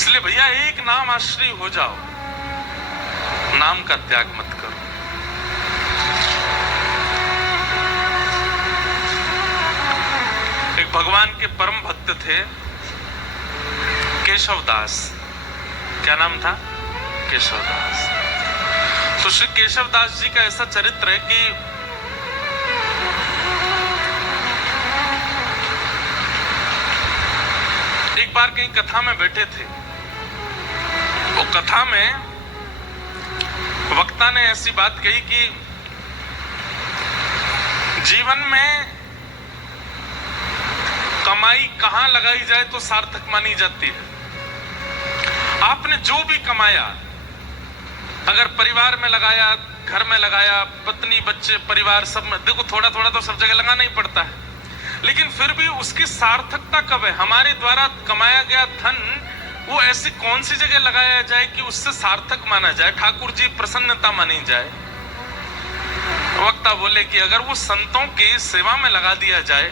इसलिए भैया एक नाम आश्रय हो जाओ, नाम का त्याग मत करो। एक भगवान के परम भक्त थे केशवदास। क्या नाम था? केशवदास। तो श्री केशवदास जी का ऐसा चरित्र है कि एक बार कहीं कथा में बैठे थे। वो कथा में वक्ता ने ऐसी बात कही कि जीवन में कमाई कहां लगाई जाए तो सार्थक मानी जाती है। आपने जो भी कमाया, अगर परिवार में लगाया, घर में लगाया, पत्नी बच्चे परिवार सब में, देखो थोड़ा थोड़ा तो सब जगह लगाना ही पड़ता है, लेकिन फिर भी उसकी सार्थकता कब है? हमारे द्वारा कमाया गया धन वो ऐसी कौन सी जगह लगाया जाए कि उससे सार्थक माना जाए, ठाकुर जी प्रसन्नता मानी जाए। वक्ता बोले कि अगर वो संतों की सेवा में लगा दिया जाए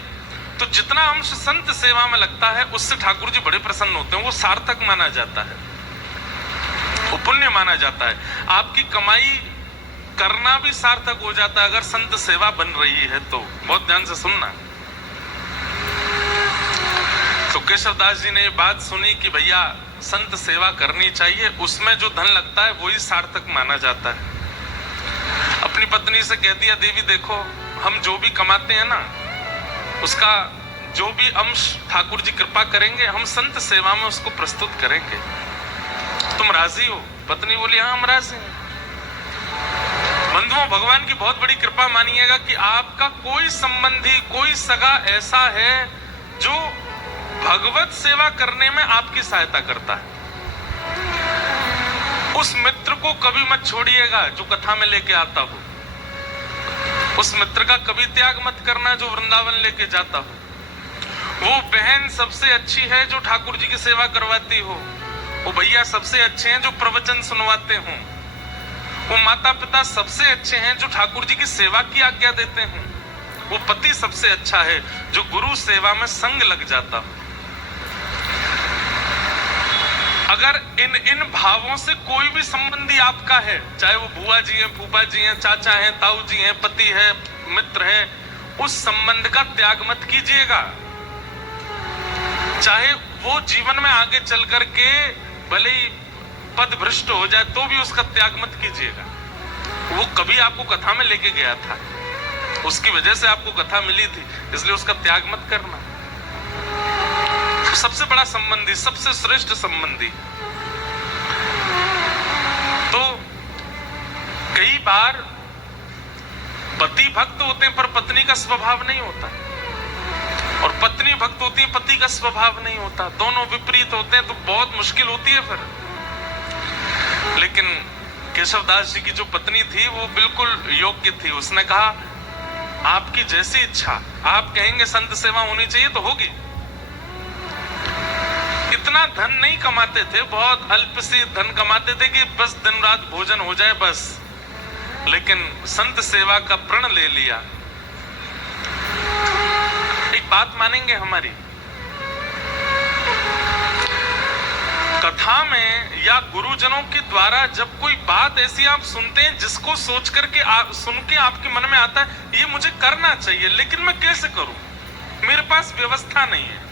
तो जितना अंश संत सेवा में लगता है उससे ठाकुर जी बड़े प्रसन्न होते हैं, वो सार्थक माना जाता है, वो पुण्य माना जाता है। आपकी कमाई करना भी सार्थक हो जाता है अगर संत सेवा बन रही है तो। बहुत ध्यान से सुनना। तो केशवदास जी ने ये बात सुनी कि भैया संत सेवा करनी चाहिए, उसमें जो धन लगता है वही सार्थक माना जाता है। अपनी पत्नी से कह दिया, देवी देखो हम जो भी कमाते हैं ना, उसका जो भी अंश ठाकुर जी कृपा करेंगे, हम संत सेवा में उसको प्रस्तुत करेंगे। तुम राजी हो? पत्नी बोली हाँ हम राजी हैं। बंधुओं, भगवान की बहुत बड़ी कृपा मानिएगा कि आपका कोई संबंधी, कोई सगा ऐसा है जो भगवत सेवा करने में आपकी सहायता करता है। उस मित्र को कभी मत छोड़िएगा जो कथा में लेके आता हो। उस मित्र का कभी त्याग मत करना जो वृंदावन लेके जाता हो। वो बहन सबसे अच्छी है जो ठाकुर जी की सेवा करवाती हो। वो भैया सबसे अच्छे हैं जो प्रवचन सुनवाते हो। वो माता पिता सबसे अच्छे हैं जो ठाकुर जी की सेवा की आज्ञा देते हैं। वो पति सबसे अच्छा है जो गुरु सेवा में संग लग जाता हो। अगर इन भावों से कोई भी संबंधी आपका है, चाहे वो बुआ जी हैं, फूफा जी हैं, चाचा हैं, ताऊ जी हैं, पति है, मित्र है, उस संबंध का त्याग मत कीजिएगा। चाहे वो जीवन में आगे चल करके भले ही पद भ्रष्ट हो जाए तो भी उसका त्याग मत कीजिएगा। वो कभी आपको कथा में लेके गया था, उसकी वजह से आपको कथा मिली थी, इसलिए उसका त्याग मत करना। सबसे बड़ा संबंधी, सबसे श्रेष्ठ संबंधी। तो कई बार पति भक्त होते हैं पर पत्नी का स्वभाव नहीं होता, और पत्नी भक्त होती है, पति का स्वभाव नहीं होता। दोनों विपरीत होते हैं तो बहुत मुश्किल होती है फिर। लेकिन केशवदास जी की जो पत्नी थी वो बिल्कुल योग्य थी। उसने कहा आपकी जैसी इच्छा, आप कहेंगे संत सेवा होनी चाहिए तो होगी। इतना धन नहीं कमाते थे, बहुत अल्प से धन कमाते थे कि बस दिन रात भोजन हो जाए बस, लेकिन संत सेवा का प्रण ले लिया। एक बात मानेंगे हमारी, कथा में या गुरुजनों के द्वारा जब कोई बात ऐसी आप सुनते हैं जिसको सोच करके सुन के आपके मन में आता है ये मुझे करना चाहिए, लेकिन मैं कैसे करूं, मेरे पास व्यवस्था नहीं है।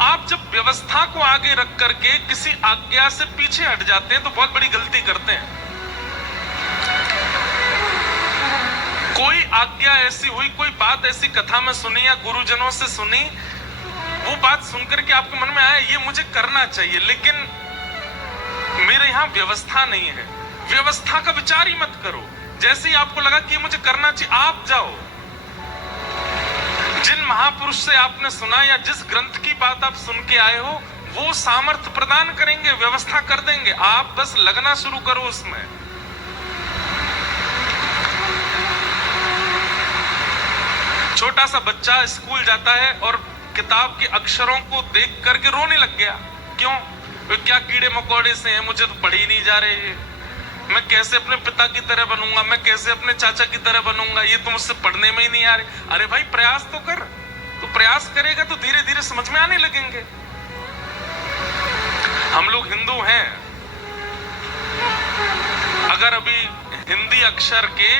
आप जब व्यवस्था को आगे रख करके किसी आज्ञा से पीछे हट जाते हैं तो बहुत बड़ी गलती करते हैं। कोई आज्ञा ऐसी हुई, कोई बात ऐसी कथा में सुनी या गुरुजनों से सुनी, वो बात सुनकर के आपके मन में आया ये मुझे करना चाहिए, लेकिन मेरे यहाँ व्यवस्था नहीं है। व्यवस्था का विचार ही मत करो। जैसे ही आपको लगा कि ये मुझे करना चाहिए, आप जाओ। जिन महापुरुष से आपने सुना या जिस ग्रंथ की बात आप सुन के आए हो वो सामर्थ्य प्रदान करेंगे, व्यवस्था कर देंगे, आप बस लगना शुरू करो उसमें। छोटा सा बच्चा स्कूल जाता है और किताब के अक्षरों को देख करके रोने लग गया। क्यों? वे क्या कीड़े मकोड़े से हैं, मुझे तो पढ़ी नहीं जा रहे हैं, मैं कैसे अपने पिता की तरह बनूंगा, मैं कैसे अपने चाचा की तरह बनूंगा, ये तो मुझसे पढ़ने में ही नहीं आ रहे। अरे भाई प्रयास तो कर, तो प्रयास करेगा तो धीरे धीरे समझ में आने लगेंगे। हम लोग हिंदू हैं, अगर अभी हिंदी अक्षर के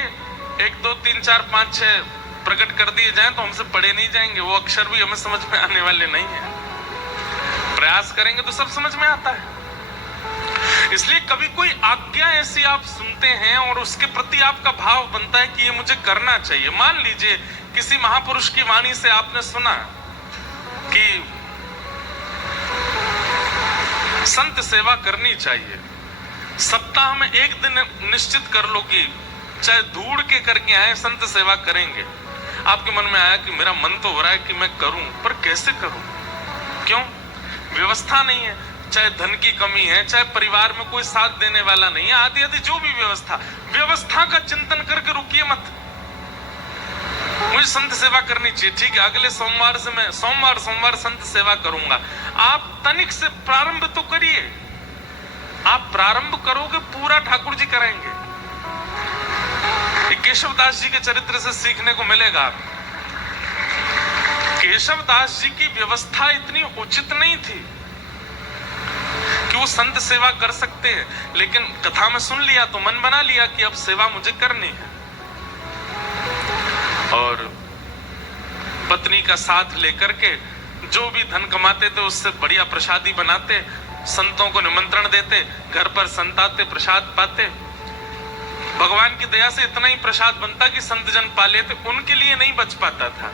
1 2 3 4 5 6 प्रकट कर दिए जाएं तो हमसे पढ़े नहीं जाएंगे, वो अक्षर भी हमें समझ में आने वाले नहीं है। प्रयास करेंगे तो सब समझ में आता है। इसलिए कभी कोई आज्ञा ऐसी आप सुनते हैं और उसके प्रति आपका भाव बनता है कि ये मुझे करना चाहिए। मान लीजिए किसी महापुरुष की वाणी से आपने सुना कि संत सेवा करनी चाहिए, सप्ताह में एक दिन निश्चित कर लो कि चाहे ढूंढ के करके आए संत सेवा करेंगे। आपके मन में आया कि मेरा मन तो हो रहा है कि मैं करूं, पर कैसे करूं? क्यों? व्यवस्था नहीं है, चाहे धन की कमी है, चाहे परिवार में कोई साथ देने वाला नहीं है, आदि आदि जो भी व्यवस्था का चिंतन करके रुकिए मत। मुझे संत सेवा करनी चाहिए, ठीक है, अगले सोमवार से मैं सोमवार संत सेवा करूंगा। आप तनिक से प्रारंभ तो करिए। आप प्रारंभ करोगे पूरा ठाकुर जी कराएंगे। केशवदास जी के चरित्र से सीखने को मिलेगा। केशवदास जी की व्यवस्था इतनी उचित नहीं थी कि वो संत सेवा कर सकते हैं, लेकिन कथा में सुन लिया तो मन बना लिया कि अब सेवा मुझे करनी है, और पत्नी का साथ लेकर के जो भी धन कमाते थे उससे बढ़िया प्रसादी बनाते, संतों को निमंत्रण देते, घर पर संत आते, प्रसाद पाते। भगवान की दया से इतना ही प्रसाद बनता कि संत जन पा लेते, उनके लिए नहीं बच पाता था।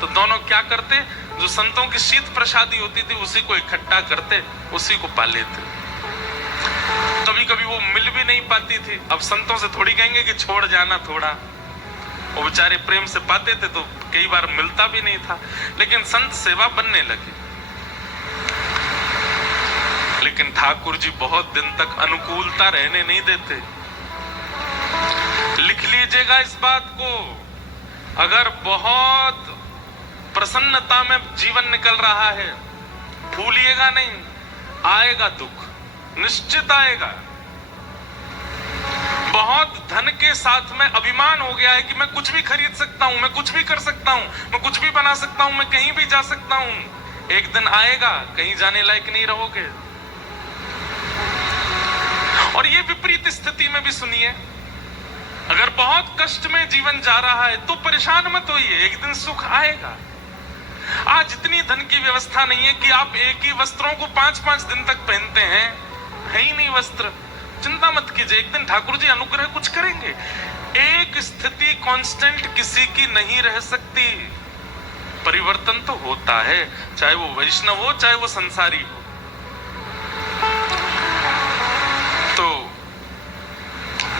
तो दोनों क्या करते, जो संतों की शीत प्रसादी होती थी उसी को इकट्ठा करते, उसी को पा लेते। कभी कभी वो मिल भी नहीं पाती थी। अब संतों से थोड़ी कहेंगे कि छोड़ जाना थोड़ा, वो बेचारे प्रेम से पाते थे तो कई बार मिलता भी नहीं था, लेकिन संत सेवा बनने लगी। लेकिन ठाकुर जी बहुत दिन तक अनुकूलता रहने नहीं देते। लिख लीजिएगा इस बात को, अगर बहुत प्रसन्नता में जीवन निकल रहा है, भूलिएगा नहीं, आएगा दुख, निश्चित आएगा। बहुत धन के साथ में अभिमान हो गया है कि मैं कुछ भी खरीद सकता हूं, मैं कुछ भी कर सकता हूं, मैं कुछ भी बना सकता हूं, मैं कहीं भी जा सकता हूं। एक दिन आएगा कहीं जाने लायक नहीं रहोगे। और ये विपरीत स्थिति में भी सुनिए, अगर बहुत कष्ट में जीवन जा रहा है तो परेशान मत होइए, एक दिन सुख आएगा। आज इतनी धन की व्यवस्था नहीं है कि आप एक ही वस्त्रों को 5-5 दिन तक पहनते हैं, है ही नहीं वस्त्र, चिंता मत कीजिए, एक दिन ठाकुर जी अनुग्रह कुछ करेंगे। एक स्थिति कांस्टेंट किसी की नहीं रह सकती, परिवर्तन तो होता है, चाहे वो वैष्णव हो चाहे वो संसारी हो। तो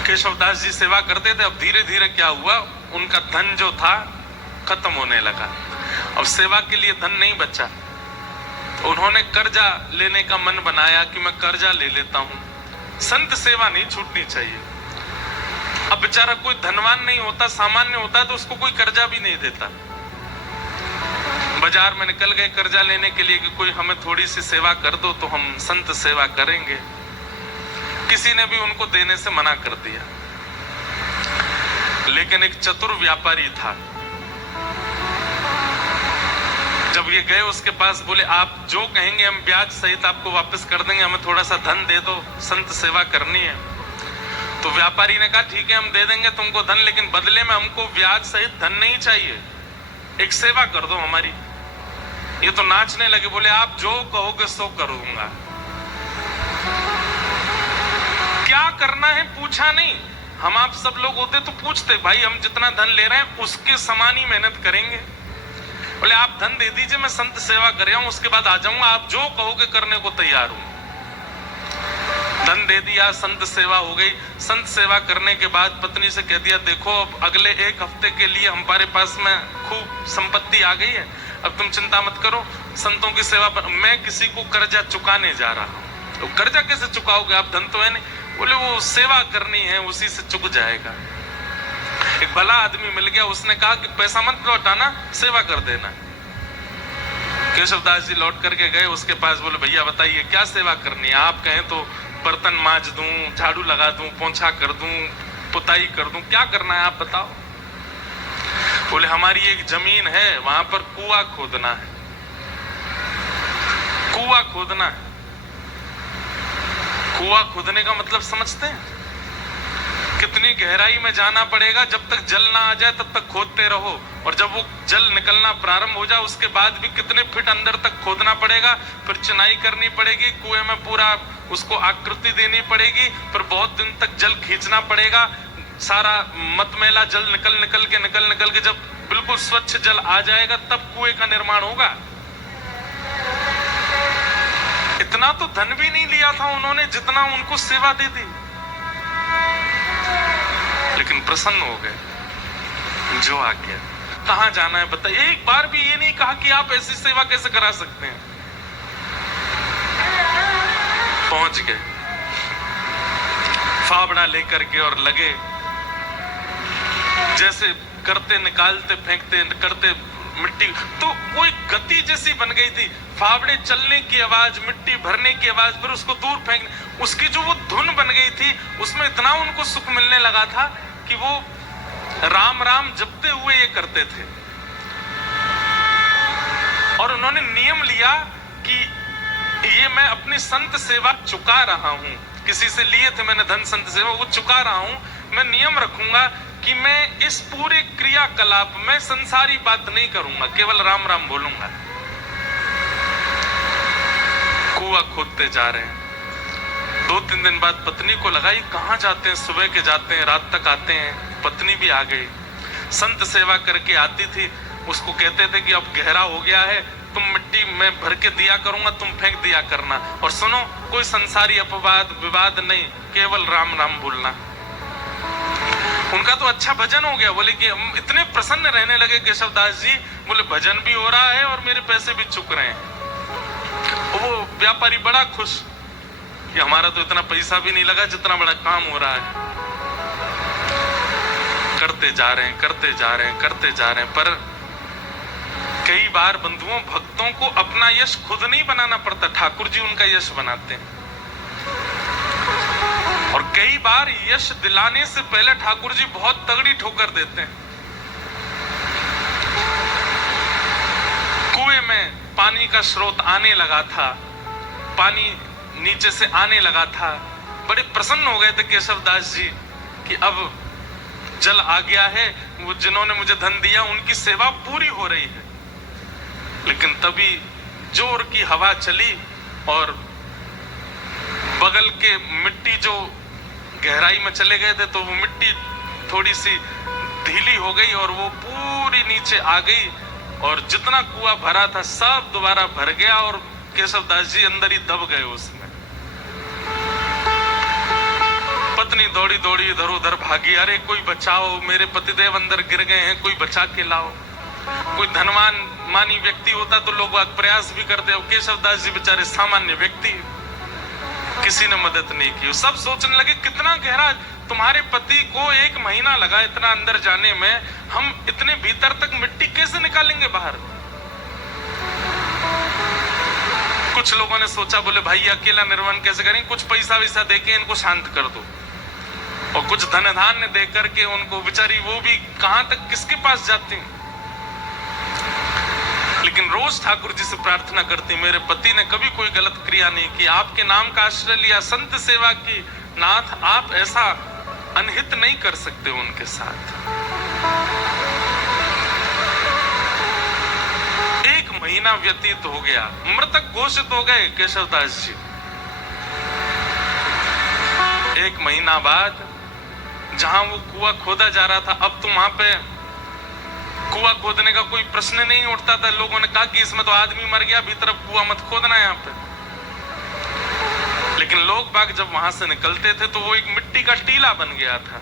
केशवदास जी सेवा करते थे। अब धीरे धीरे क्या हुआ, उनका धन जो था खत्म होने लगा, अब सेवा के लिए धन नहीं बचा। तो उन्होंने कर्जा लेने का मन बनाया कि मैं कर्जा ले लेता हूं, संत सेवा नहीं छूटनी चाहिए। अब बेचारा कोई धनवान नहीं होता, सामान्य होता है तो उसको कोई कर्जा भी नहीं देता। बाजार में निकल गए कर्जा लेने के लिए कि कोई हमें थोड़ी सी सेवा कर दो तो हम संत सेवा करेंगे। किसी ने भी उनको देने से मना कर दिया। लेकिन एक चतुर व्यापारी था, जब ये गए उसके पास, बोले आप जो कहेंगे हम ब्याज सहित आपको वापस कर देंगे, हमें थोड़ा सा धन दे दो, संत सेवा करनी है। तो व्यापारी ने कहा ठीक है हम दे देंगे तुमको धन, लेकिन बदले में हमको ब्याज सहित धन नहीं चाहिए, एक सेवा कर दो हमारी। ये तो नाचने लगे, बोले आप जो कहोगे सो करूंगा। क्या करना है पूछा नहीं, हम आप सब लोग होते तो पूछते, भाई हम जितना धन ले रहे हैं उसके समान ही मेहनत करेंगे। बोले आप धन दे दीजिए, मैं संत सेवा कर रहा हूं, उसके बाद आ जाऊंगा, आप जो कहोगे करने को तैयार हूं। धन दे दिया, संत सेवा हो गई। संत सेवा करने के बाद पत्नी से कह दिया देखो अब अगले 1 हफ्ते के लिए हमारे पास में खूब संपत्ति आ गई है, अब तुम चिंता मत करो, संतों की सेवा पर मैं किसी को कर्जा चुकाने जा रहा हूं। तो कर्जा कैसे चुकाओगे, आप धन तो है नहीं। बोले वो सेवा करनी है, उसी से चुक जाएगा। एक भला आदमी मिल गया, उसने कहा कि पैसा मत लौटाना, सेवा कर देना। केशवदास जी लौट करके गए उसके पास, बोले भैया बताइए क्या सेवा करनी है। आप कहें तो बर्तन मांज दूं, झाड़ू लगा दूं, पोंछा कर दूं, पुताई कर दूं, क्या करना है आप बताओ। बोले हमारी एक जमीन है, वहां पर कुआं खोदना है, कुआं खोदना है। कुआं खोदने का मतलब समझते हैं? कितनी गहराई में जाना पड़ेगा, जब तक जल ना आ जाए तब तक खोदते रहो, और जब वो जल निकलना प्रारंभ हो जाए उसके बाद भी कितने फीट अंदर तक खोदना पड़ेगा, फिर चिनाई करनी पड़ेगी, कुएं में पूरा उसको आकृति देनी पड़ेगी, फिर बहुत दिन तक जल खींचना पड़ेगा, सारा मतमेला जल निकल के जब बिल्कुल स्वच्छ जल आ जाएगा तब कुएं का निर्माण होगा। इतना तो धन भी नहीं लिया था उन्होंने जितना उनको सेवा दे दी, लेकिन प्रसन्न हो गए। जो आ गया, कहां जाना है बताइए? एक बार भी ये नहीं कहा कि आप ऐसी सेवा कैसे करा सकते हैं। पहुंच गए फावड़ा लेकर के और लगे, जैसे करते निकालते फेंकते करते, मिट्टी तो कोई गति जैसी बन गई थी, फावड़े चलने की आवाज, मिट्टी भरने की आवाज, फिर उसको दूर फेंकने, उसकी जो वो धुन बन गई थी उसमें इतना उनको सुख मिलने लगा था कि वो राम राम जपते हुए ये करते थे। और उन्होंने नियम लिया कि ये मैं अपनी संत सेवा चुका रहा हूं, किसी से लिए थे मैंने धन संत सेवा, वो चुका रहा हूं, मैं नियम रखूंगा कि मैं इस पूरे क्रियाकलाप में संसारी बात नहीं करूंगा, केवल राम राम बोलूंगा। कुआं खोदते जा रहे हैं, 2-3 दिन बाद पत्नी को लगा ये कहां जाते हैं, सुबह के जाते हैं रात तक आते हैं। पत्नी भी आ गई, संत सेवा करके आती थी, उसको कहते थे कि अब गहरा हो गया है, तुम मिट्टी में भर के दिया करूंगा, तुम फेंक दिया करना, और सुनो कोई संसारी अपवाद विवाद नहीं, केवल राम राम बोलना। उनका तो अच्छा भजन हो गया, बोले कि हम इतने प्रसन्न रहने लगे केशवदास जी, बोले भजन भी हो रहा है और मेरे पैसे भी चुक रहे हैं। वो व्यापारी बड़ा खुश कि हमारा तो इतना पैसा भी नहीं लगा जितना बड़ा काम हो रहा है। करते जा रहे हैं, पर कई बार बंधुओं भक्तों को अपना यश खुद नहीं बनाना पड़ता, ठाकुर जी उनका यश बनाते हैं। और कई बार यश दिलाने से पहले ठाकुर जी बहुत तगड़ी ठोकर देते हैं। कुएं में पानी का स्रोत आने लगा था, पानी नीचे से आने लगा था, बड़े प्रसन्न हो गए थे केशवदास जी कि अब जल आ गया है, वो जिन्होंने मुझे धन दिया उनकी सेवा पूरी हो रही है। लेकिन तभी जोर की हवा चली और बगल के मिट्टी जो गहराई में चले गए थे, तो वो मिट्टी थोड़ी सी ढीली हो गई और वो पूरी नीचे आ गई, और जितना कुआं भरा था सब दोबारा भर गया और केशवदास जी अंदर ही दब गए उसमें। पत्नी दौड़ी दौड़ी इधर उधर भागी, अरे कोई बचाओ, मेरे पतिदेव अंदर गिर गए हैं, कोई बचा के लाओ। कोई धनवान मानी व्यक्ति होता तो लोग प्रयास भी करते, केशवदास जी बेचारे सामान्य व्यक्ति, किसी ने मदद नहीं की। सब सोचने लगे कितना गहरा, तुम्हारे पति को 1 महीना लगा इतना अंदर जाने में, हम इतने भीतर तक मिट्टी कैसे निकालेंगे बाहर। कुछ लोगों ने सोचा, बोले भाई अकेला निर्माण कैसे करेंगे, कुछ पैसा वैसा देके इनको शांत कर दो, और कुछ धन धान्य दे करके उनको, बेचारी वो भी कहां तक किसके पास जाती। लेकिन रोज ठाकुर जी से प्रार्थना करती, मेरे पति ने कभी कोई गलत क्रिया नहीं की, आपके नाम का आश्रय लिया, संत सेवा की, नाथ आप ऐसा अनहित नहीं कर सकते उनके साथ। 1 महीना व्यतीत हो गया, मृतक घोषित हो गए केशवदास जी। 1 महीना बाद जहां वो कुआं खोदा जा रहा था, अब तो वहां पे कुआं खोदने का कोई प्रश्न नहीं उठता था। लोगों ने कहा कि इसमें तो आदमी मर गया, भीतर कुआं मत खोदना यहाँ पे। लेकिन लोग बाग जब वहां से निकलते थे तो वो एक मिट्टी का टीला बन गया था,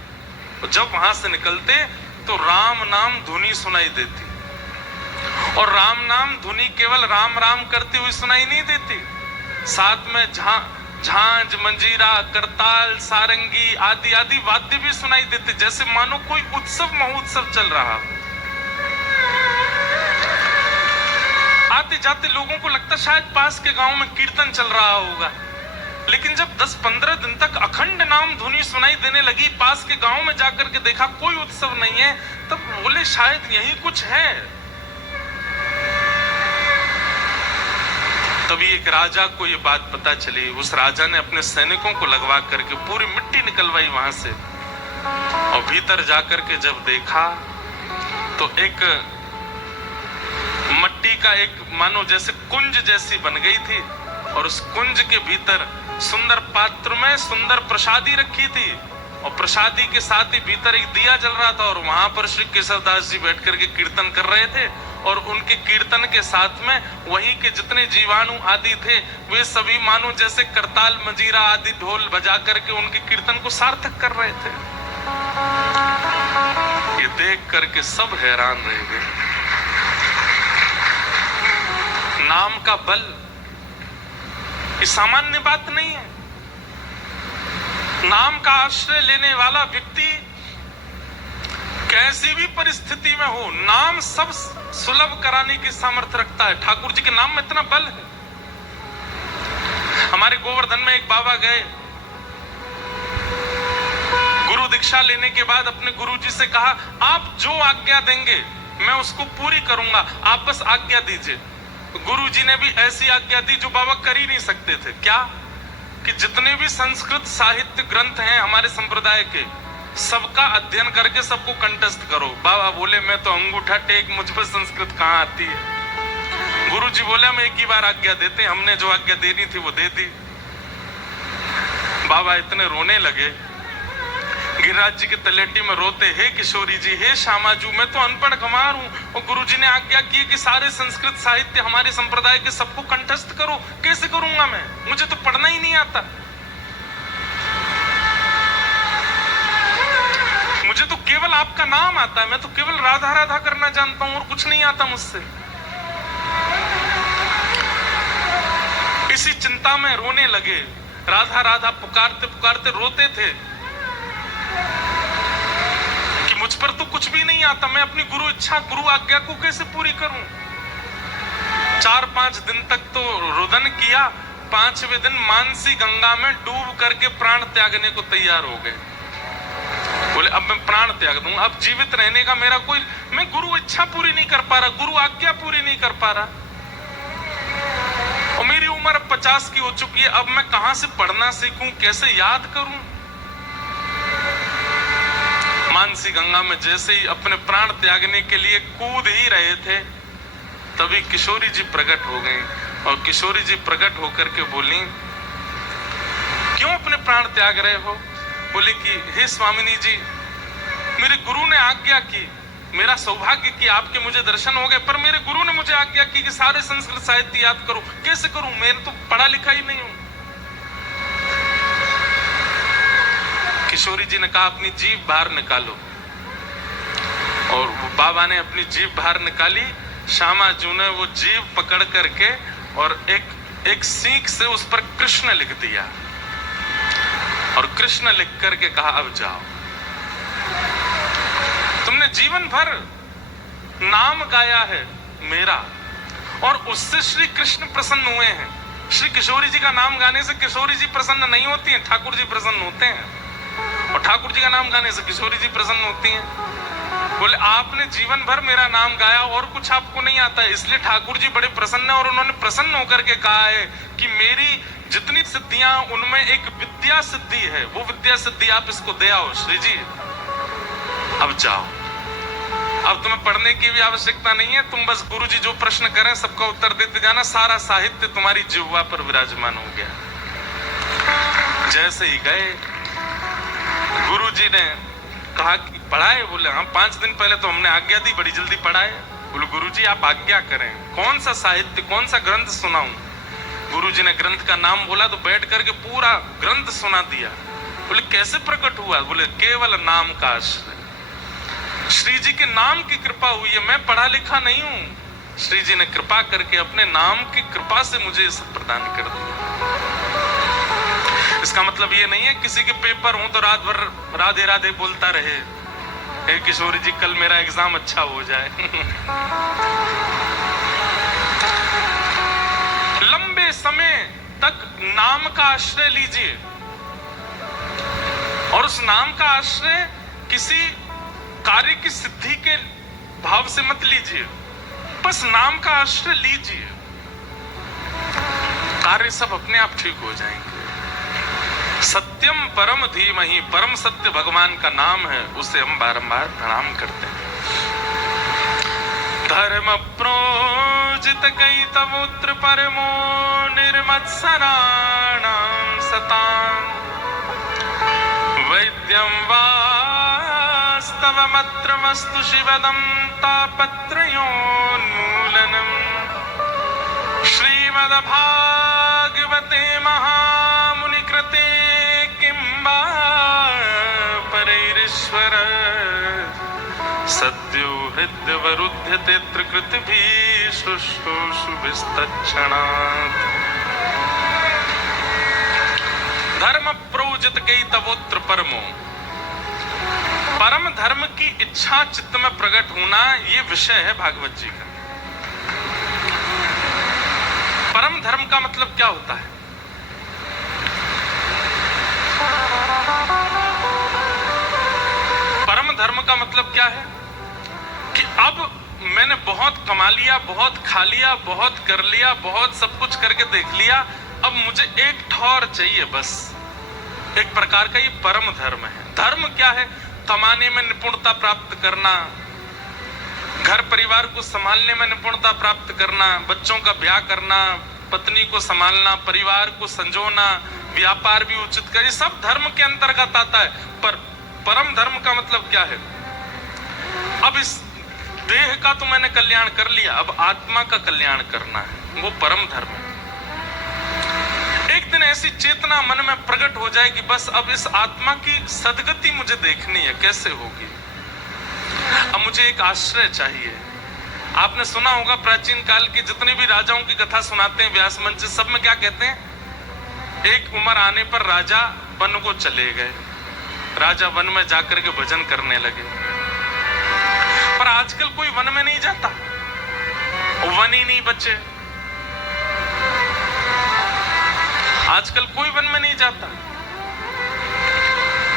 तो जब वहां से निकलते तो राम नाम धुनी सुनाई देती, और राम नाम धुनी केवल राम राम करती हुई सुनाई नहीं देती, साथ में झांझ, मंजीरा, करताल, सारंगी आदि आदि वाद्य भी सुनाई देते, जैसे मानो कोई उत्सव महोत्सव चल रहा। आते जाते लोगों को लगता शायद पास के गांव में कीर्तन चल रहा होगा, लेकिन जब 10-15 दिन तक अखंड नाम धुनी सुनाई देने लगी, पास के गांव में जाकर के देखा कोई उत्सव नहीं है, तब बोले शायद यही कुछ है। तभी एक राजा को ये बात पता चली। उस राजा ने अपने सैनिकों को लगवा करके पूरी मिट्टी निकलवाई वहां से, और भीतर जाकर के जब देखा तो एक मट्टी का एक मानो जैसे कुंज जैसी बन गई थी, और उस कुंज के भीतर सुंदर पात्र में सुंदर प्रसादी रखी थी, और प्रसादी के साथ ही भीतर एक दिया जल रहा था, और वहां पर श्री केशवदास जी बैठ करके कीर्तन कर रहे थे, और उनके कीर्तन के साथ में वहीं के जितने जीवाणु आदि थे वे सभी मानो जैसे करताल मंजीरा आदि ढोल बजा करके उनके कीर्तन को सार्थक कर रहे थे। ये देख करके सब हैरान रह गए। नाम का बल ये सामान्य बात नहीं है। नाम का आश्रय लेने वाला व्यक्ति कैसी भी परिस्थिति में हो, नाम सब सुलभ कराने की सामर्थ्य रखता है। ठाकुर जी के नाम में इतना बल है। हमारे गोवर्धन में एक बाबा गए, गुरु दीक्षा लेने के बाद अपने गुरु जी से कहा, आप जो आज्ञा देंगे मैं उसको पूरी करूंगा, आप बस आज्ञा दीजिए। गुरु जी ने भी ऐसी आज्ञा दी जो बाबा कर ही नहीं सकते थे। क्या? कि जितने भी संस्कृत साहित्य ग्रंथ हैं हमारे संप्रदाय के, सबका अध्ययन करके सबको कंठस्थ करो। बाबा बोले, मैं तो अंगूठा टेक, मुझ पर संस्कृत कहां आती है। गुरु जी बोले, हम एक ही बार आज्ञा देते, हमने जो आज्ञा देनी थी वो दे दी। बाबा इतने रोने लगे, गिरिराज जी के तलेटी में रोते, हे किशोरी जी, हे श्यामाजू, मैं तो अनपढ़ गंवार हूं, और गुरु जी ने आज्ञा की कि सारे संस्कृत साहित्य हमारे संप्रदाय के सबको कंठस्थ करो। कैसे करूंगा मैं, मुझे तो पढ़ना ही नहीं आता, मुझे तो केवल आपका नाम आता है, मैं तो केवल राधा राधा करना जानता हूं और कुछ नहीं आता मुझसे। इसी चिंता में रोने लगे, राधा राधा पुकारते पुकारते रोते थे कि मुझ पर तो कुछ भी नहीं आता, मैं अपनी गुरु इच्छा गुरु आज्ञा को कैसे पूरी करूं। 4-5 दिन तक तो रुदन किया, 5वें दिन मानसी गंगा में डूब करके प्राण त्यागने को तैयार हो गए। बोले, अब मैं प्राण त्याग दूं, अब जीवित रहने का मेरा कोई, मैं गुरु इच्छा पूरी नहीं कर पा रहा, गुरु आज्ञा पूरी नहीं कर पा रहा, और मेरी उम्र 50 की हो चुकी है, अब मैं कहां से पढ़ना सीखूं, कैसे याद करूं। मानसी गंगा में जैसे ही अपने प्राण त्यागने के लिए कूद ही रहे थे, तभी किशोरी जी प्रकट हो गई, और किशोरी जी प्रकट होकर के बोली, क्यों अपने प्राण त्याग रहे हो। बोले कि हे स्वामिनी जी, मेरे गुरु ने आज्ञा की, मेरा सौभाग्य कि आपके मुझे दर्शन हो गए, पर मेरे गुरु ने मुझे आज्ञा की कि सारे संस्कृत साहित्य याद करो, कैसे करूं, मैं तो पढ़ा लिखा ही नहीं हूं। किशोरी जी ने कहा, अपनी जीभ बाहर निकालो, और बाबा ने अपनी जीभ बाहर निकाली। श्यामाजू ने वो जीभ पकड़ करके और एक सीख से उस पर कृष्ण लिख दिया, और कृष्ण लिख करके कहा, अब जाओ, तुमने जीवन भर नाम गाया है मेरा, और उससे श्री कृष्ण प्रसन्न हुए हैं। श्री किशोरी जी का नाम गाने से किशोरी जी प्रसन्न नहीं होती हैं, ठाकुर जी प्रसन्न होते हैं, और ठाकुर जी का नाम गाने से किशोरी जी प्रसन्न होती हैं। बोले, आपने जीवन भर मेरा नाम गाया और कुछ आपको नहीं आता है, इसलिए ठाकुर जी बड़े प्रसन्न है, और उन्होंने प्रसन्न होकर के कहा है कि मेरी जितनी सिद्धियां उनमें एक विद्या सिद्धि है, वो विद्या सिद्धि आप इसको दे आओ श्री जी, अब जाओ, अब तुम्हें पढ़ने की भी आवश्यकता नहीं है, तुम बस गुरु जी जो प्रश्न करें सबका उत्तर देते जाना, सारा साहित्य तुम्हारी जिह्वा पर विराजमान हो गया। जैसे ही गए, गुरु जी ने कहा कि पढ़ाए। बोले, हाँ, 5 दिन पहले तो हमने आज्ञा दी, बड़ी जल्दी पढ़ाए। बोले, गुरु जी आप आज्ञा करें, कौन सा साहित्य, कौन सा ग्रंथ सुनाऊं। गुरु जी ने ग्रंथ का नाम बोला तो बैठ करके पूरा ग्रंथ सुना दिया। बोले, कैसे प्रकट हुआ। बोले, केवल नाम का आश्रय, श्री जी के नाम की कृपा हुई है, मैं पढ़ा लिखा नहीं हूं, श्री जी ने कृपा करके अपने नाम की कृपा से मुझे सब प्रदान कर दिया। इसका मतलब ये नहीं है किसी के पेपर हो तो रात भर राधे राधे बोलता रहे, हे किशोरी जी कल मेरा एग्जाम अच्छा हो जाए। लंबे समय तक नाम का आश्रय लीजिए, और उस नाम का आश्रय किसी कार्य की सिद्धि के भाव से मत लीजिए, बस नाम का आश्रय लीजिए। कार्य सब अपने आप ठीक हो जाएंगे। सत्यम परम धीमहि, परम सत्य भगवान का नाम है, उसे हम बारंबार प्रणाम करते हैं। धर्म प्रोजित कई तमुत्र परमो निर्मत्सराणां सतां वैद्यं वास्तवमत्र वस्तु शिवदं तापत्रयोन्मूलनम् श्रीमद्भागवते महामुनिकृते किं वा परैरीश्वर सद्यो हृद्यवरुध्यते त्रिकृतिभिः शुश्रूषुभिस्तत्क्षणात्। धर्म प्रोजित कई तवोत्र परमो, परम धर्म की इच्छा चित्त में प्रकट होना, ये विषय है भागवत जी का। परम धर्म का मतलब क्या होता है? परम धर्म का मतलब क्या है कि अब मैंने बहुत कमा लिया, बहुत खा लिया, बहुत कर लिया, बहुत सब कुछ करके देख लिया, अब मुझे एक ठौर चाहिए बस। एक प्रकार का ये परम धर्म है। धर्म क्या है? कमाने में निपुणता प्राप्त करना, घर परिवार को संभालने में निपुणता प्राप्त करना, बच्चों का ब्याह करना, पत्नी को संभालना, परिवार को संजोना, व्यापार भी उचित कर, ये सब धर्म के अंतर्गत आता है। पर परम धर्म का मतलब क्या है? अब इस देह का तो मैंने कल्याण कर लिया, अब आत्मा का कल्याण करना है, वो परम धर्म है। एक दिन ऐसी चेतना मन में प्रकट हो जाए कि बस अब इस आत्मा की सदगति मुझे देखनी है, कैसे होगी? अब मुझे एक आश्रय चाहिए। आपने सुना होगा प्राचीन काल की जितनी भी राजाओं की कथा सुनाते हैं व्यास मंच से, सब में क्या कहते हैं? एक उम्र आने पर राजा वन को चले गए, राजा वन में जाकर के भजन करने लगे। पर आजकल कोई वन में नहीं जाता, वन ही नहीं बचे। आजकल कोई वन में नहीं जाता।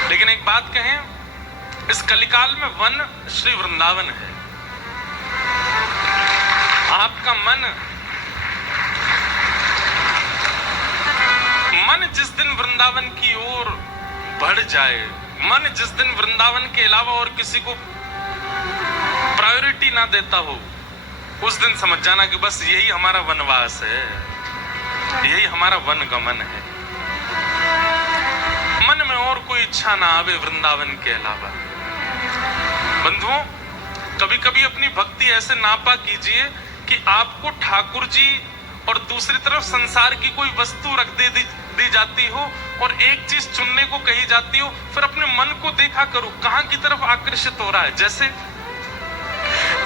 लेकिन एक बात कहें, इस कलिकाल में वन श्री वृंदावन है। आपका मन जिस दिन वृंदावन की ओर बढ़ जाए, मन जिस दिन वृंदावन के अलावा और किसी को प्रायोरिटी ना देता हो, उस दिन समझ जाना कि बस यही हमारा वनवास है, यही हमारा वन गमन है। मन में और कोई इच्छा ना आवे वृंदावन के अलावा। बंधुओं, कभी कभी अपनी भक्ति ऐसे नापा कीजिए कि आपको ठाकुर जी और दूसरी तरफ संसार की कोई वस्तु रख दी जाती हो और एक चीज चुनने को कही जाती हो, फिर अपने मन को देखा करो कहां की तरफ आकर्षित हो रहा है। जैसे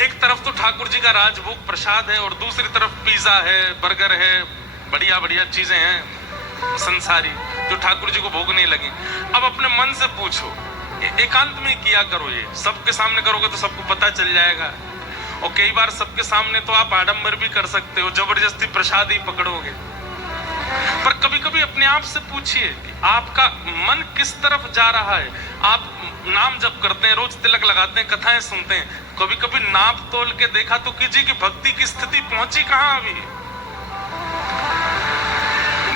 एक तरफ तो ठाकुर जी का राजभोग प्रसाद है और दूसरी तरफ पिज्जा है, बर्गर है, बढ़िया बढ़िया चीजें हैं संसारी जो ठाकुर जी को भोगने लगी। अब अपने मन से पूछो, एकांत में किया करो, ये सबके सामने करोगे तो सबको पता चल जाएगा। और कई बार सबके सामने तो आप आडंबर भी कर सकते हो, जबरदस्ती प्रसाद ही पकड़ोगे। पर कभी कभी अपने आप से पूछिए कि आपका मन किस तरफ जा रहा है। आप नाम जप करते हैं, रोज तिलक लगाते हैं, कथाएं सुनते हैं, कभी कभी नाप तोल के देखा तो कीजिए कि भक्ति की स्थिति पहुंची कहां अभी।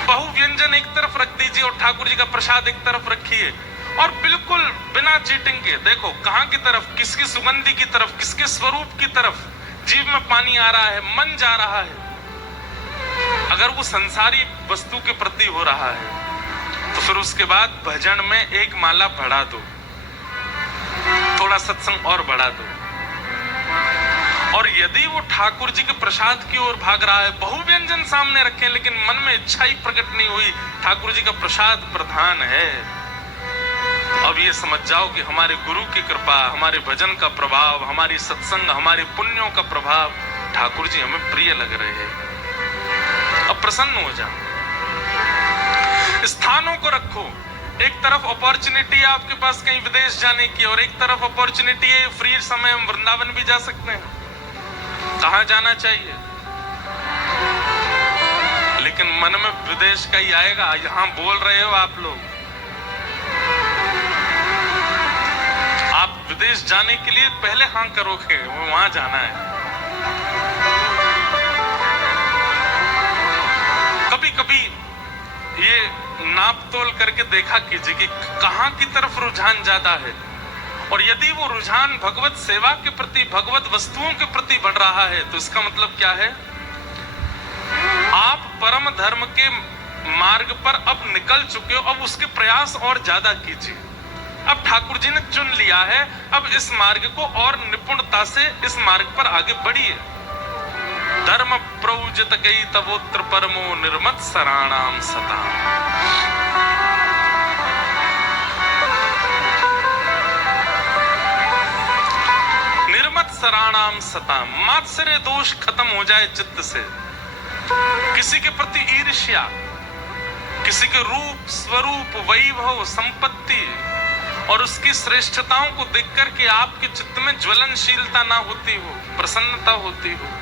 बहु व्यंजन एक तरफ रख दीजिए और ठाकुर जी का प्रसाद एक तरफ रखिए और बिल्कुल बिना चीटिंग के देखो कहां की तरफ, किसकी सुगंधी की तरफ, किसके स्वरूप की तरफ जीव में पानी आ रहा है, मन जा रहा है। अगर वो संसारी वस्तु के प्रति हो रहा है तो फिर उसके बाद भजन में एक माला बढ़ा दो, थोड़ा सत्संग और बढ़ा दो। और यदि वो ठाकुर जी के प्रसाद की ओर भाग रहा है, बहु व्यंजन सामने रखे लेकिन मन में इच्छा ही प्रकट नहीं हुई, ठाकुर जी का प्रसाद प्रधान है, अब ये समझ जाओ कि हमारे गुरु की कृपा, हमारे भजन का प्रभाव, हमारी सत्संग, हमारे पुण्यों का प्रभाव, ठाकुर जी हमें प्रिय लग रहे हैं। अब प्रसन्न हो जाओ। स्थानों को रखो, एक तरफ अपॉर्चुनिटी है आपके पास कहीं विदेश जाने की और एक तरफ अपॉर्चुनिटी है फ्री समय हम वृंदावन भी जा सकते हैं। कहां जाना चाहिए? लेकिन मन में विदेश का ही आएगा। यहां बोल रहे हो आप लोग, आप विदेश जाने के लिए पहले हाँ करोगे, वो वहां जाना है। कभी कभी ये नाप तोल करके देखा कीजिए कि कहां की तरफ रुझान ज्यादा है, और यदि वो रुझान भगवत सेवा के प्रति, भगवत वस्तुओं के प्रति बढ़ रहा है, तो इसका मतलब क्या है? आप परम धर्म के मार्ग पर अब निकल चुके हो, अब उसके प्रयास और ज्यादा कीजिए। अब ठाकुर जी ने चुन लिया है, अब इस मार्ग को और निपुणता से इस मार्ग पर आगे बढ़िए। धर्म प्रौजित गई तवोत्र परमो निर्मत सराणाम सता। निर्मत सराणाम सता, मात्सर्य दोष खत्म हो जाए चित्त से। किसी के प्रति ईर्ष्या, किसी के रूप, स्वरूप, वैभव, संपत्ति और उसकी श्रेष्ठताओं को देखकर के आपके चित्त में ज्वलनशीलता ना होती हो, प्रसन्नता होती हो,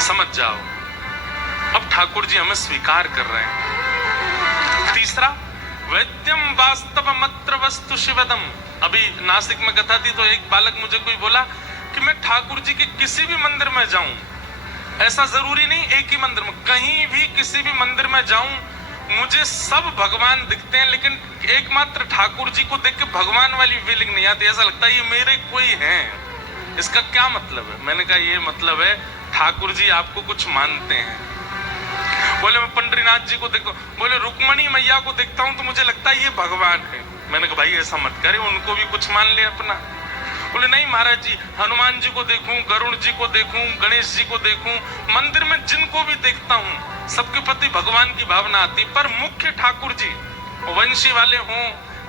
समझ जाओ अब ठाकुर जी हमें स्वीकार कर रहे हैं। तीसरा, वैद्यम वास्तव मत्र वस्तु शिवदम। अभी नासिक में कथा थी तो एक बालक मुझे कोई बोला कि मैं ठाकुर जी के किसी भी मंदिर में जाऊं, ऐसा जरूरी नहीं एक ही मंदिर में, कहीं भी किसी भी मंदिर में जाऊं मुझे सब भगवान दिखते हैं, लेकिन एकमात्र ठाकुर जी को देख के भगवान वाली फीलिंग नहीं आती, ऐसा लगता है ये मेरे कोई हैं। इसका क्या मतलब है? मैंने कहा ये मतलब है ठाकुर जी आपको कुछ मानते हैं। बोले मैं पंडरीनाथ जी को देखता हूँ, बोले रुक्मणी मैया को देखता हूँ तो मुझे लगता है ये भगवान है। मैंने कहा भाई ऐसा मत करे, उनको भी कुछ मान ले अपना। बोले नहीं महाराज जी, हनुमान जी को देखूं, गरुड़ जी को देखूं, गणेश जी को देखूं, मंदिर में जिनको भी देखता हूं सबके प्रति भगवान की भावना आती, पर मुख्य ठाकुर जी वंशी वाले हों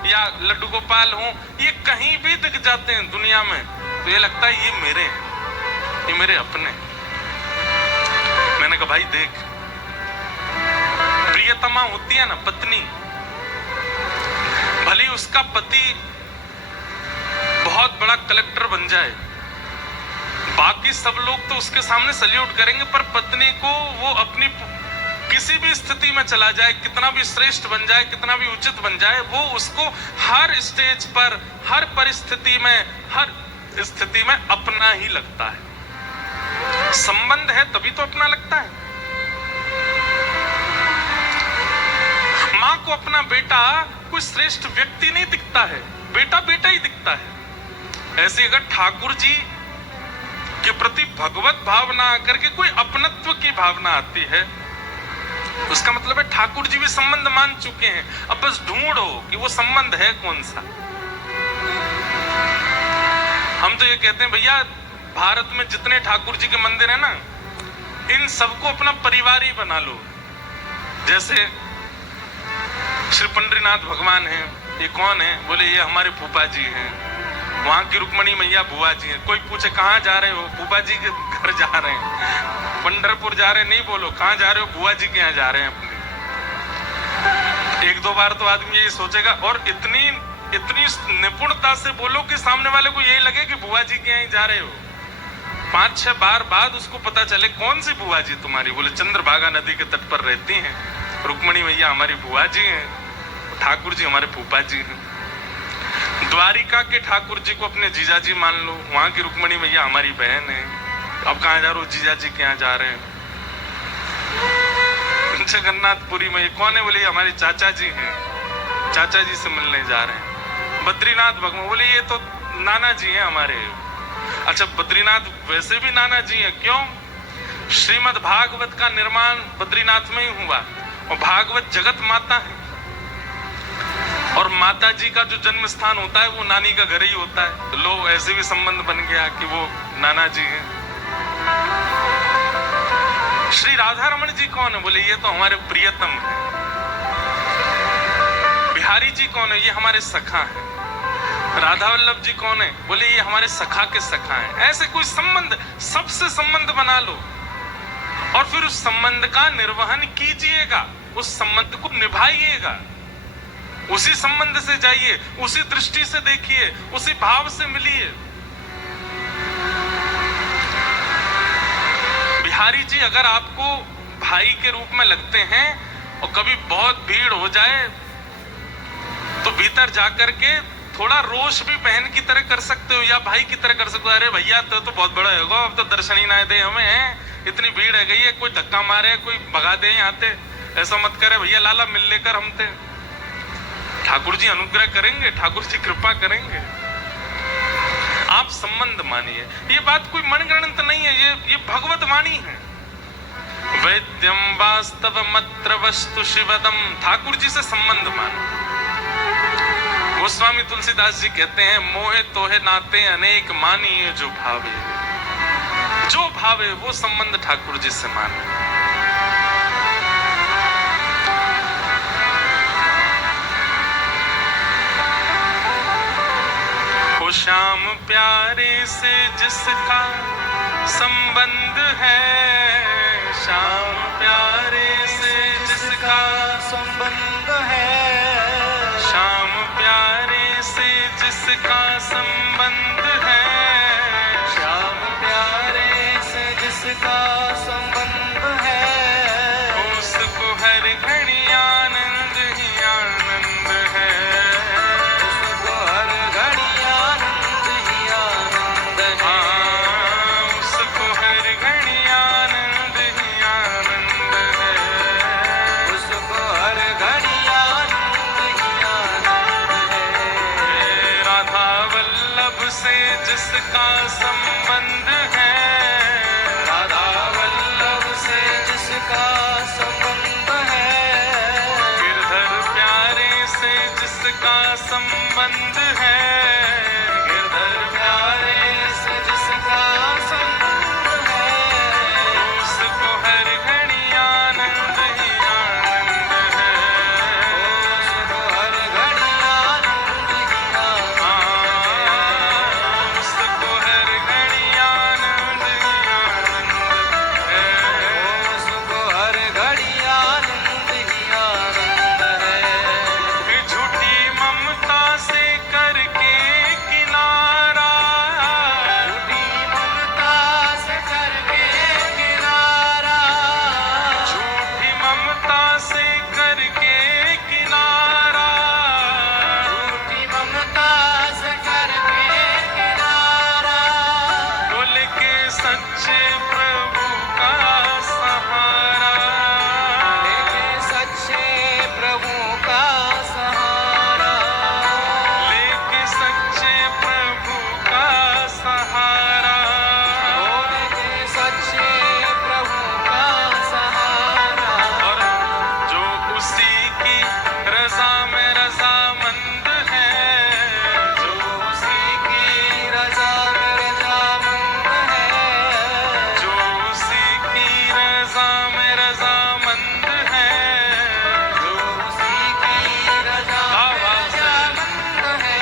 या लड्डू गोपाल हों, ये कहीं भी दिख जाते हैं दुनिया में तो ये लगता है ये मेरे हैं, ये मेरे अपने। मैंने कहा भाई देख, प्रियतमा होती है ना पत्नी, भले उसका पति बहुत बड़ा कलेक्टर बन जाए, बाकी सब लोग तो उसके सामने सल्यूट करेंगे, पर पत्नी को वो अपनी किसी भी स्थिति में चला जाए, कितना भी श्रेष्ठ बन जाए, कितना भी उचित बन जाए, वो उसको हर स्टेज पर, हर परिस्थिति में, हर स्थिति में अपना ही लगता है। संबंध है तभी तो अपना लगता है। मां को अपना बेटा कोई श्रेष्ठ व्यक्ति नहीं दिखता है, बेटा बेटा ही दिखता है। ऐसे अगर ठाकुर जी के प्रति भगवत भावना आकर के कोई अपनत्व की भावना आती है, उसका मतलब है ठाकुर जी भी संबंध मान चुके हैं, अब बस ढूंढो कि वो संबंध है कौन सा। हम तो ये कहते हैं भैया भारत में जितने ठाकुर जी के मंदिर है ना, इन सबको अपना परिवार ही बना लो। जैसे श्री पंडरीनाथ भगवान है, ये कौन है? बोले ये हमारे फूफा जी हैं। वहां की रुक्मणी मैया बुआ जी हैं। कोई पूछे कहाँ जा रहे हो? फूफा जी के घर जा रहे हैं। पंढरपुर जा रहे हैं नहीं बोलो, कहाँ जा रहे हो? बुआ जी के यहाँ जा रहे हैं अपने। एक दो बार तो आदमी यही सोचेगा, और इतनी निपुणता से बोलो कि सामने वाले को यही लगे कि बुआ जी के यहाँ जा रहे हो। 5-6 बार बाद उसको पता चले कौन सी बुआ जी तुम्हारी? बोले चंद्रभागा नदी के तट पर रहती हैं, रुक्मणी मैया हमारी बुआ जी हैं, ठाकुर जी हमारे फूफा जी हैं। द्वारिका के ठाकुर जी को अपने जीजा जी मान लो, वहां की रुक्मणी मैया हमारी बहन है। अब कहाँ जा रहे हो? जीजा जी के यहाँ जा रहे हैं। जगन्नाथपुरी में कौन है? बोले हमारे चाचा जी हैं, चाचा जी से मिलने जा रहे हैं। बद्रीनाथ भगवान, बोले ये तो नाना जी हैं हमारे। अच्छा बद्रीनाथ वैसे भी नाना जी हैं, क्यों? श्रीमद् भागवत का निर्माण बद्रीनाथ में ही हुआ, और भागवत जगत माता है, और माता जी का जो जन्म स्थान होता है वो नानी का घर ही होता है। तो लो ऐसे भी संबंध बन गया कि वो नाना जी हैं। श्री राधा रमन जी कौन है? बोले ये तो हमारे प्रियतम है। बिहारी जी कौन है? ये हमारे सखा हैं। राधा वल्लभ जी कौन है? बोले ये हमारे सखा के सखा हैं। ऐसे कोई संबंध, सबसे संबंध बना लो और फिर उस संबंध का निर्वहन कीजिएगा, उस संबंध को निभाइएगा, उसी संबंध से जाइए, उसी दृष्टि से देखिए, उसी भाव से मिलिए। बिहारी जी अगर आपको भाई के रूप में लगते हैं और कभी बहुत भीड़ हो जाए तो भीतर जाकर के थोड़ा रोष भी बहन की तरह कर सकते हो या भाई की तरह कर सकते हो। अरे भैया तो बहुत बड़ा होगा, अब तो दर्शन ही ना दे हमें, इतनी भीड़ है गई है, कोई धक्का मारे कोई भगा दे यहाँ से, ऐसा मत करे भैया लाला, मिल लेकर हमसे। ठाकुर जी अनुग्रह करेंगे, ठाकुर जी कृपा करेंगे। आप संबंध मानिए, ये बात कोई मनगणंत नहीं है, ये भगवत वाणी है। वैद्यम वास्तवमत्र वस्तु शिवदम, ठाकुर जी से संबंध मानो। गोस्वामी तुलसीदास जी कहते हैं, मोहे तोहे नाते अनेक मानिए जो भावे, जो भावे वो संबंध ठाकुर जी से मानो। ओ श्याम प्यारे से जिसका संबंध है, श्याम प्यारे से जिसका संबंध है, श्याम प्यारे से जिसका संबंध है, श्याम प्यारे से जिसका संबंध है, उसको हर घड़ी आनंद ही आनंद है, उसको हर घड़ी आनंद ही आनंद है, उसको हर घड़ी आनंद ही आनंद है, उसको हर घड़ी आनंद ही आनंद है। राधा वल्लभ से जिसका संबंध है, राधा वल्लभ से जिसका संबंध है, गिरधर प्यारे से जिसका संबंध है, गिरधर प्यारे से जिसका संबंध है, उसको हर घड़ी आनंद ही आनंद है, उसको हर घड़ी आनंद ही आनंद है, उसको हर घड़ी आनंद ही आनंद है। उसको हर घड़ी आनंद ही आनंद है। झूठी ममता से करके किनारा, झूठी ममता से करके किनारा, झूठी ममता से करके किनारा, झूठी ममता से करके किनारा, बोल के सच्चे प्रभु का सहारा, लेके सच्चे प्रभु का सहारा, लेके सच्चे प्रभु का सहारा, लेके सच्चे प्रभु का सहारा, और जो उसी की रजा में रजामंद है, जो उसी की रजा में रजामंद है, जो उसी की रजा में रजामंद है, जो उसी की रजा में रजामंद है,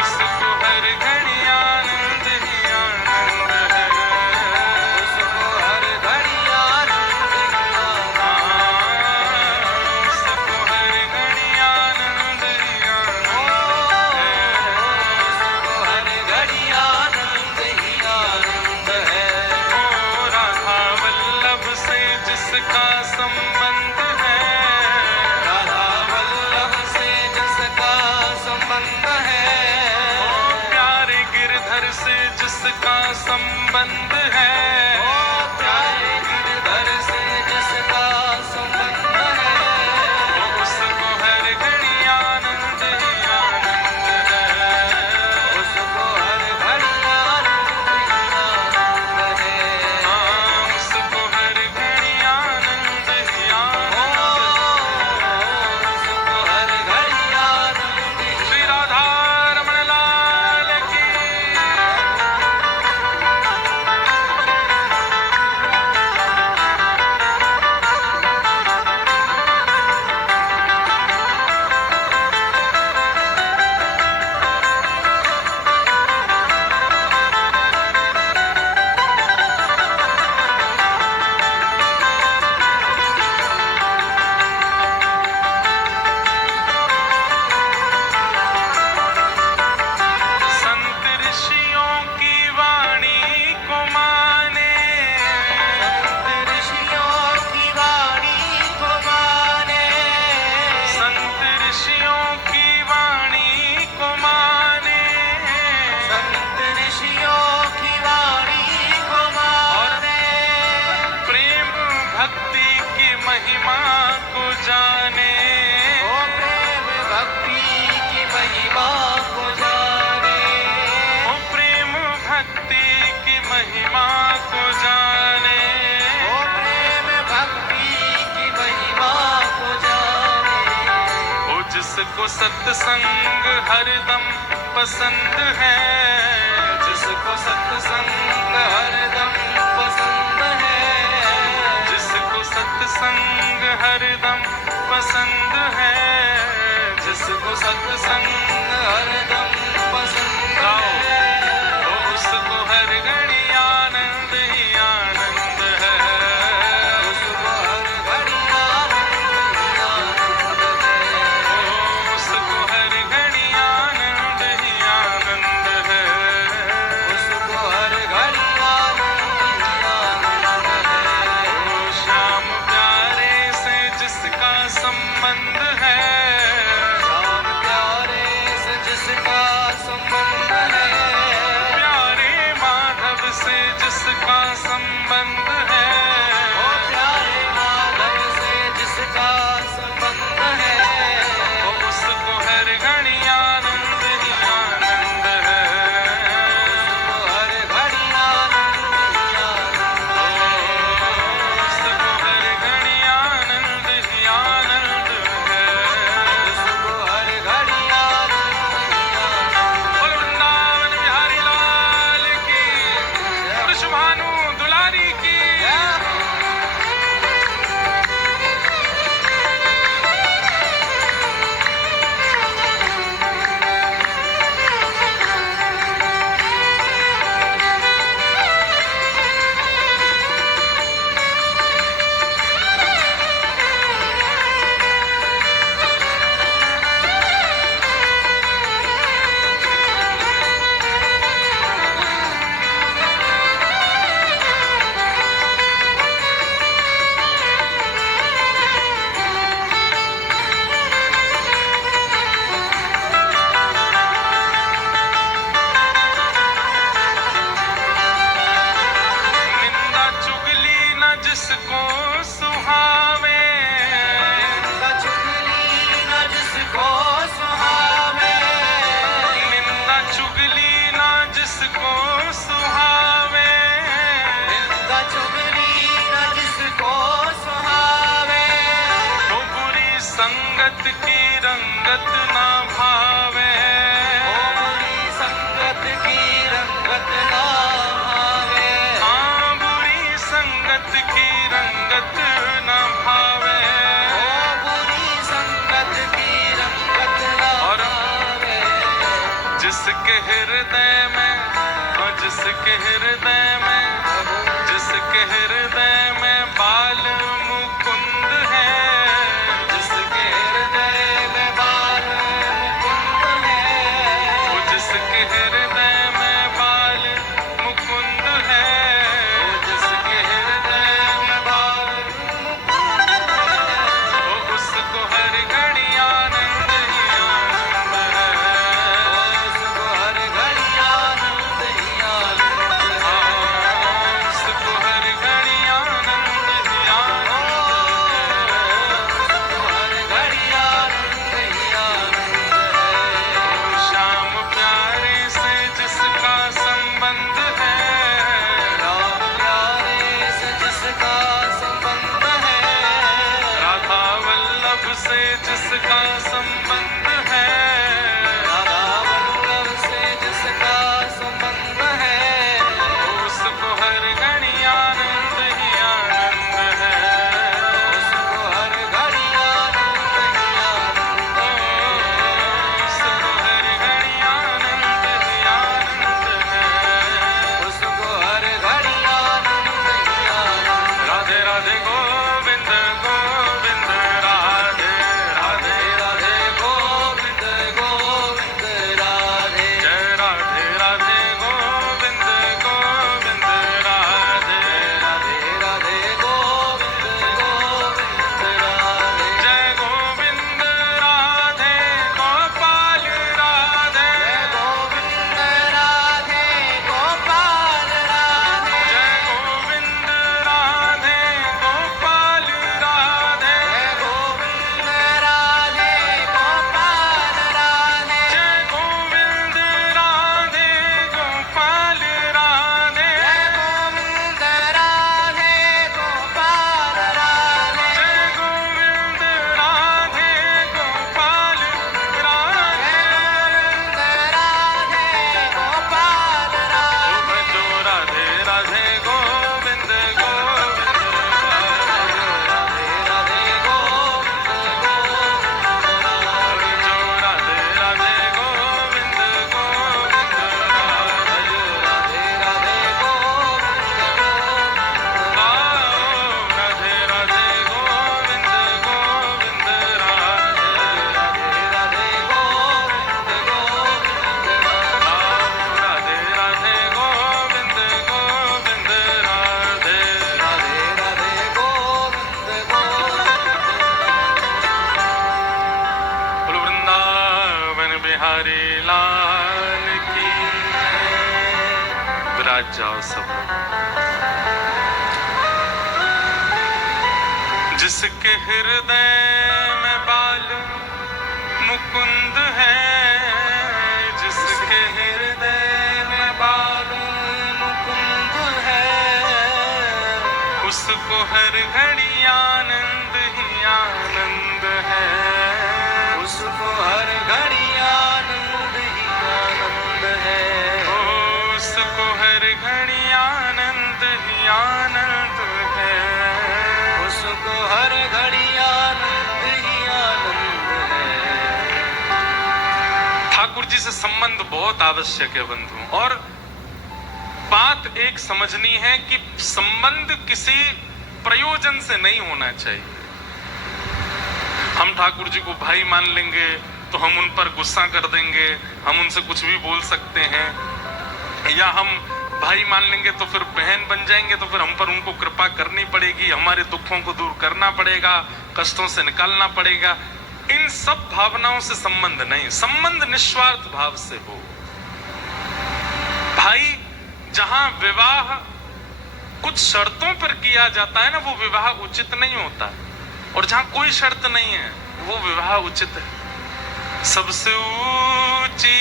उसको हर घड़ी आनंद ही आनंद है, उसको हर घड़ी आनंद ही आनंद है, उसको हर घड़ी आनंद ही आनंद है। उसको हर घड़ी आनंद ही आनंद है। ओ राधा वल्लभ से जिसका संबंध है, राधा वल्लभ से जिसका संबंध है, ओ प्यारे गिरधर से जिसका संबंध है, ओ प्यारे गिरधर से जिसका संबंध है, उसको हर घड़ी आनंद ही आनंद है, उसको हर घड़ी आनंद ही आनंद है, उसको हर घड़ी आनंद ही महिमा को जाने, ओ प्रेम भक्ति की महिमा को जाने, ओ प्रेम भक्ति की महिमा को जाने, ओ प्रेम भक्ति की महिमा को जाने, ओ जिसको सत्संग हरदम पसंद है, जिसको सत्संग हरदम पसंद है, जिसको सत्संग हरदम पसंद है, जिसको सत्संग हरदम पसंद गाओ। है, ओ उसको हर घड़ी आनंद ही आनंद है, उसको हर घड़ी आनंद ही आनंद है, ओ उसको हर घड़ी आनंद ही आनंद है, उसको हर घड़ी आनंद ही आनंद है। ओ श्याम प्यारे से जिसका संबंध है, श्याम प्यारे से जिसका संबंध है, प्यारे माधव से जिसका संबंध है, ओ प्यारे माधव से जिसका संबंध है, ओ उसको हर घड़ी आनंद ही आनंद है, उसको हर घड़ी आनंद ही आनंद है, उसको हर घड़ी आनंद ही आनंद है। उसको हर घड़ी आनंद ही आनंद बोल वृंदावन बिहारी लाल की, वृषभानु दुलारी की। निंदा चुगली न जिसको सुहावे, निंदा चुगली न जिसको सुहावे, निंदा चुगली न जिसको सुहावे, निंदा चुगली न जिसको सुहावे, तो बुरी संगत की रंगत ना भावे, ओ बुरी संगत की रंगत ना भावे, हाँ बुरी संगत की रंगत ना भावे। ओ बुरी संगत की रंगत ना और भावे, जिसके हृदय में, और जिसके हृदय में, जिसके हृदय में बाल मुकुंद है, जिसके हृदय में बाल मुकुंद है, वो जिसके हृदय में बाल मुकुंद है, ओ जिसके हृदय में बाल मुकुंद है, वो उसको हर घड़ी आनंद ही आनंद है, उसको हर घड़ी आनंद ही आनंद है, उसको हर घड़ी आनंद ही आनंद है। उसको हर घड़ी आनंद ही आनंद है। श्याम प्यारे से जिसका संबंध है, राम प्यारे से जिसका संबंध है, राधा वल्लभ से जिसका संबंध है, राधा वल्लभ से जिसका संबंध है, उसको हर घड़ी आनंद ही आनंद है, उसको हर घड़ी आनंद ही आनंद है, उसको हर घड़ी आनंद ही आनंद है। उसको हर घड़ी आनंद ही आनंद है। राधे राधे गोविंद गोविंद, राधे राधे राधे राधे प्यारे लाल की विराज जाओ सब लोग। जिसके हृदय में बाल मुकुंद है, जिसके हृदय में बाल मुकुंद है, उसको हर घड़ी आनंद ही आनंद है, उसको हर घड़ी आनंद ही आनंद है, उसको हर घड़ी आनंद ही आनंद है, उसको हर घड़ी आनंद ही आनंद है। ठाकुर जी से संबंध बहुत आवश्यक है बंधु। और बात एक समझनी है कि संबंध किसी प्रयोजन से नहीं होना चाहिए। हम ठाकुर जी को भाई मान लेंगे तो हम उन पर गुस्सा कर देंगे, हम उनसे कुछ भी बोल सकते हैं, या हम भाई मान लेंगे तो फिर बहन बन जाएंगे, तो फिर हम पर उनको कृपा करनी पड़ेगी, हमारे दुखों को दूर करना पड़ेगा, कष्टों से निकालना पड़ेगा। इन सब भावनाओं से संबंध नहीं, संबंध निस्वार्थ भाव से हो। भाई जहां विवाह कुछ शर्तों पर किया जाता है ना, वो विवाह उचित नहीं होता, और जहां कोई शर्त नहीं है वो विवाह उचित है। सबसे ऊंची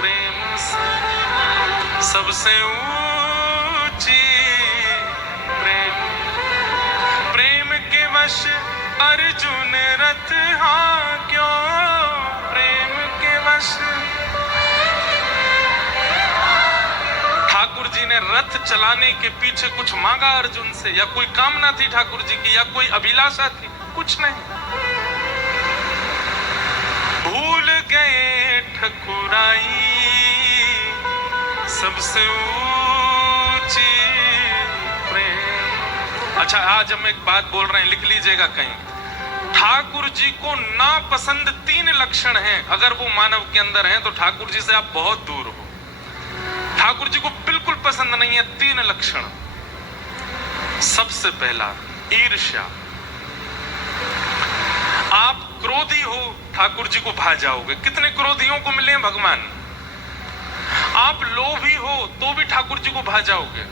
प्रेम से, सबसे ऊंची प्रेम, प्रेम के वश अर्जुन रथ, हाँ क्यों प्रेम के वश। ठाकुर जी ने रथ चलाने के पीछे कुछ मांगा अर्जुन से, या कोई कामना थी ठाकुर जी की, या कोई अभिलाषा थी? कुछ नहीं। भूल गए ठकुराई सबसे ऊंची प्रेम। अच्छा, आज हम एक बात बोल रहे हैं, लिख लीजिएगा कहीं। ठाकुर जी को नापसंद 3 लक्षण हैं। अगर वो मानव के अंदर हैं तो ठाकुर जी से आप बहुत दूर हो। ठाकुर जी को बिल्कुल पसंद नहीं है 3 लक्षण। सबसे पहला ईर्ष्या। आप क्रोधी हो, ठाकुर जी को भा जाओगे। कितने क्रोधियों को मिले हैं भगवान। आप लोभी हो तो भी ठाकुर जी को भा जाओगे।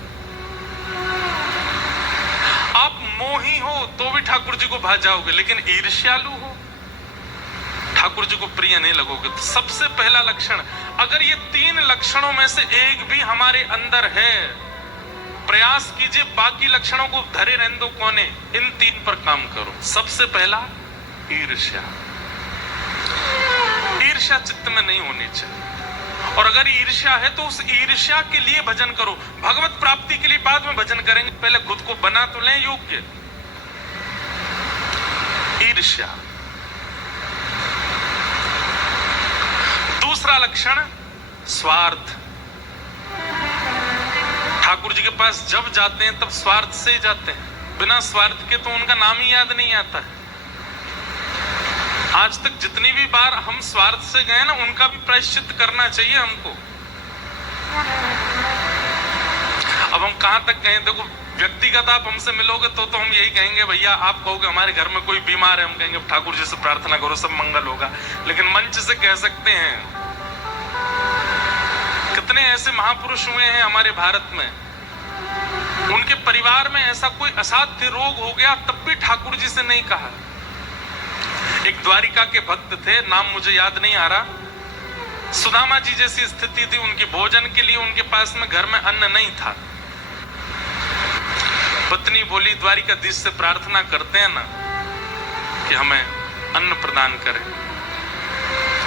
आप मोही हो तो भी ठाकुर जी को भा जाओगे, लेकिन ईर्ष्यालु हो ठाकुर जी को प्रिय नहीं लगोगे। तो सबसे पहला लक्षण, अगर ये 3 लक्षणों में से एक भी हमारे अंदर है, प्रयास कीजिए बाकी लक्षणों को धरे रहने दो कोने, इन 3 पर काम करो। सबसे पहला ईर्ष्या। ईर्ष्या चित्त में नहीं होनी चाहिए, और अगर ईर्ष्या है तो उस ईर्ष्या के लिए भजन करो। भगवत प्राप्ति के लिए बाद में भजन करेंगे, पहले खुद को बना तो लें योग्य। ईर्ष्या। दूसरा लक्षण स्वार्थ। ठाकुर जी के पास जब जाते हैं तब स्वार्थ से ही जाते हैं, बिना स्वार्थ के तो उनका नाम ही याद नहीं आता है। आज तक जितनी भी बार हम स्वार्थ से गए ना, उनका भी प्रायश्चित करना चाहिए हमको। अब हम कहां तक गए, देखो व्यक्तिगत आप हमसे मिलोगे तो हम यही कहेंगे, भैया आप कहोगे हमारे घर में कोई बीमार है, हम कहेंगे ठाकुर जी से प्रार्थना करो सब मंगल होगा। लेकिन मंच से कह सकते हैं, कितने ऐसे महापुरुष हुए हैं हमारे भारत में, उनके परिवार में ऐसा कोई असाध्य रोग हो गया तब भी ठाकुर जी से नहीं कहा। एक द्वारिका के भक्त थे, नाम मुझे याद नहीं आ रहा। सुदामा जी जैसी स्थिति थी उनकी, भोजन के लिए उनके पास में घर में अन्न नहीं था। पत्नी बोली, द्वारिकाधीश से प्रार्थना करते हैं ना कि हमें अन्न प्रदान करें।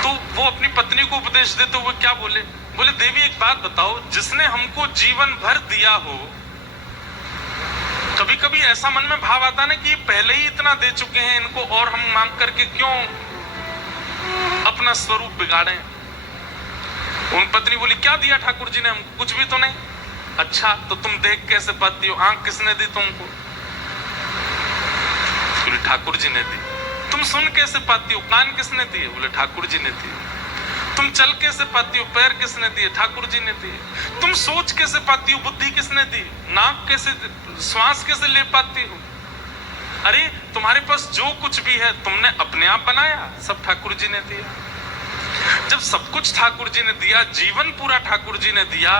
तो वो अपनी पत्नी को उपदेश देते हुए क्या बोले, देवी एक बात बताओ, जिसने हमको जीवन भर दिया हो, कभी कभी ऐसा मन में भाव आता ना कि ये पहले ही इतना दे चुके हैं इनको, और हम मांग करके क्यों अपना स्वरूप बिगाड़ें। उन पत्नी बोली, क्या दिया ठाकुर जी ने हमको? कुछ भी तो नहीं। अच्छा, तो तुम देख कैसे पाती हो? आंख किसने दी तुमको? बोले ठाकुर जी ने दी। तुम सुन कैसे पाती हो? कान किसने दिए? बोले ठाकुर जी ने दिए। तुम चल कैसे पाती हो? पैर किसने दिए? ठाकुर जी ने दिए। तुम सोच कैसे पाती हो? बुद्धि किसने दी? नाक कैसे, श्वास कैसे ले पाती हो? अरे तुम्हारे पास जो कुछ भी है तुमने अपने आप बनाया, सब ठाकुर जी ने दिया। जब सब कुछ ठाकुर जी ने दिया, जीवन पूरा ठाकुर जी ने दिया,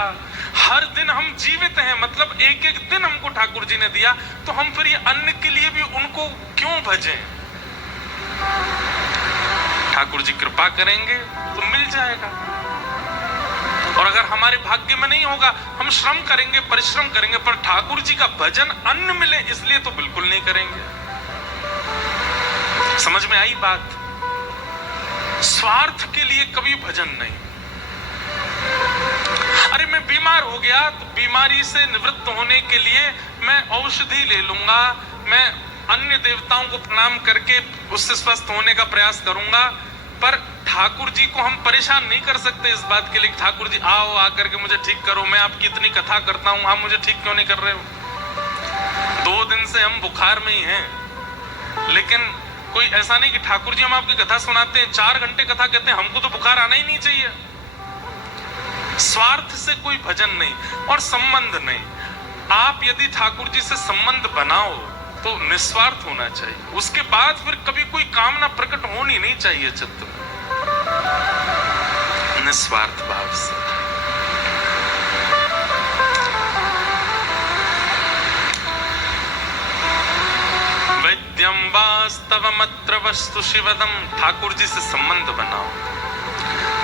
हर दिन हम जीवित हैं, मतलब एक एक दिन हमको ठाकुर जी ने दिया, तो हम फिर ये अन्न के लिए भी उनको क्यों भजें? ठाकुर जी कृपा करेंगे तो मिल जाएगा, और अगर हमारे भाग्य में नहीं होगा, हम श्रम करेंगे, परिश्रम करेंगे, पर ठाकुर जी का भजन अन्न मिले इसलिए तो बिल्कुल नहीं करेंगे। समझ में आई बात? स्वार्थ के लिए कभी भजन नहीं। अरे मैं बीमार हो गया तो बीमारी से निवृत्त होने के लिए मैं औषधि ले लूंगा, मैं अन्य देवताओं को प्रणाम करके उससे स्वस्थ होने का प्रयास करूंगा, पर ठाकुर जी को हम परेशान नहीं कर सकते इस बात के लिए ठाकुर जी आओ आकर के मुझे ठीक करो, मैं आपकी इतनी कथा करता हूं, आप मुझे ठीक क्यों नहीं कर रहे हो? 2 दिन से हम बुखार में ही हैं, लेकिन कोई ऐसा नहीं कि ठाकुर जी हम आपकी कथा सुनाते हैं, 4 घंटे कथा कहते हैं, हमको तो बुखार आना ही नहीं चाहिए। स्वार्थ से कोई भजन नहीं और संबंध नहीं। आप यदि ठाकुर जी से संबंध बनाओ तो निस्वार्थ होना चाहिए, उसके बाद फिर कभी कोई कामना प्रकट होनी नहीं चाहिए चित्त में, निस्वार्थ भाव से। वैद्यम वास्तवमत्र वस्तु शिवदम, ठाकुर जी से संबंध बनाओ।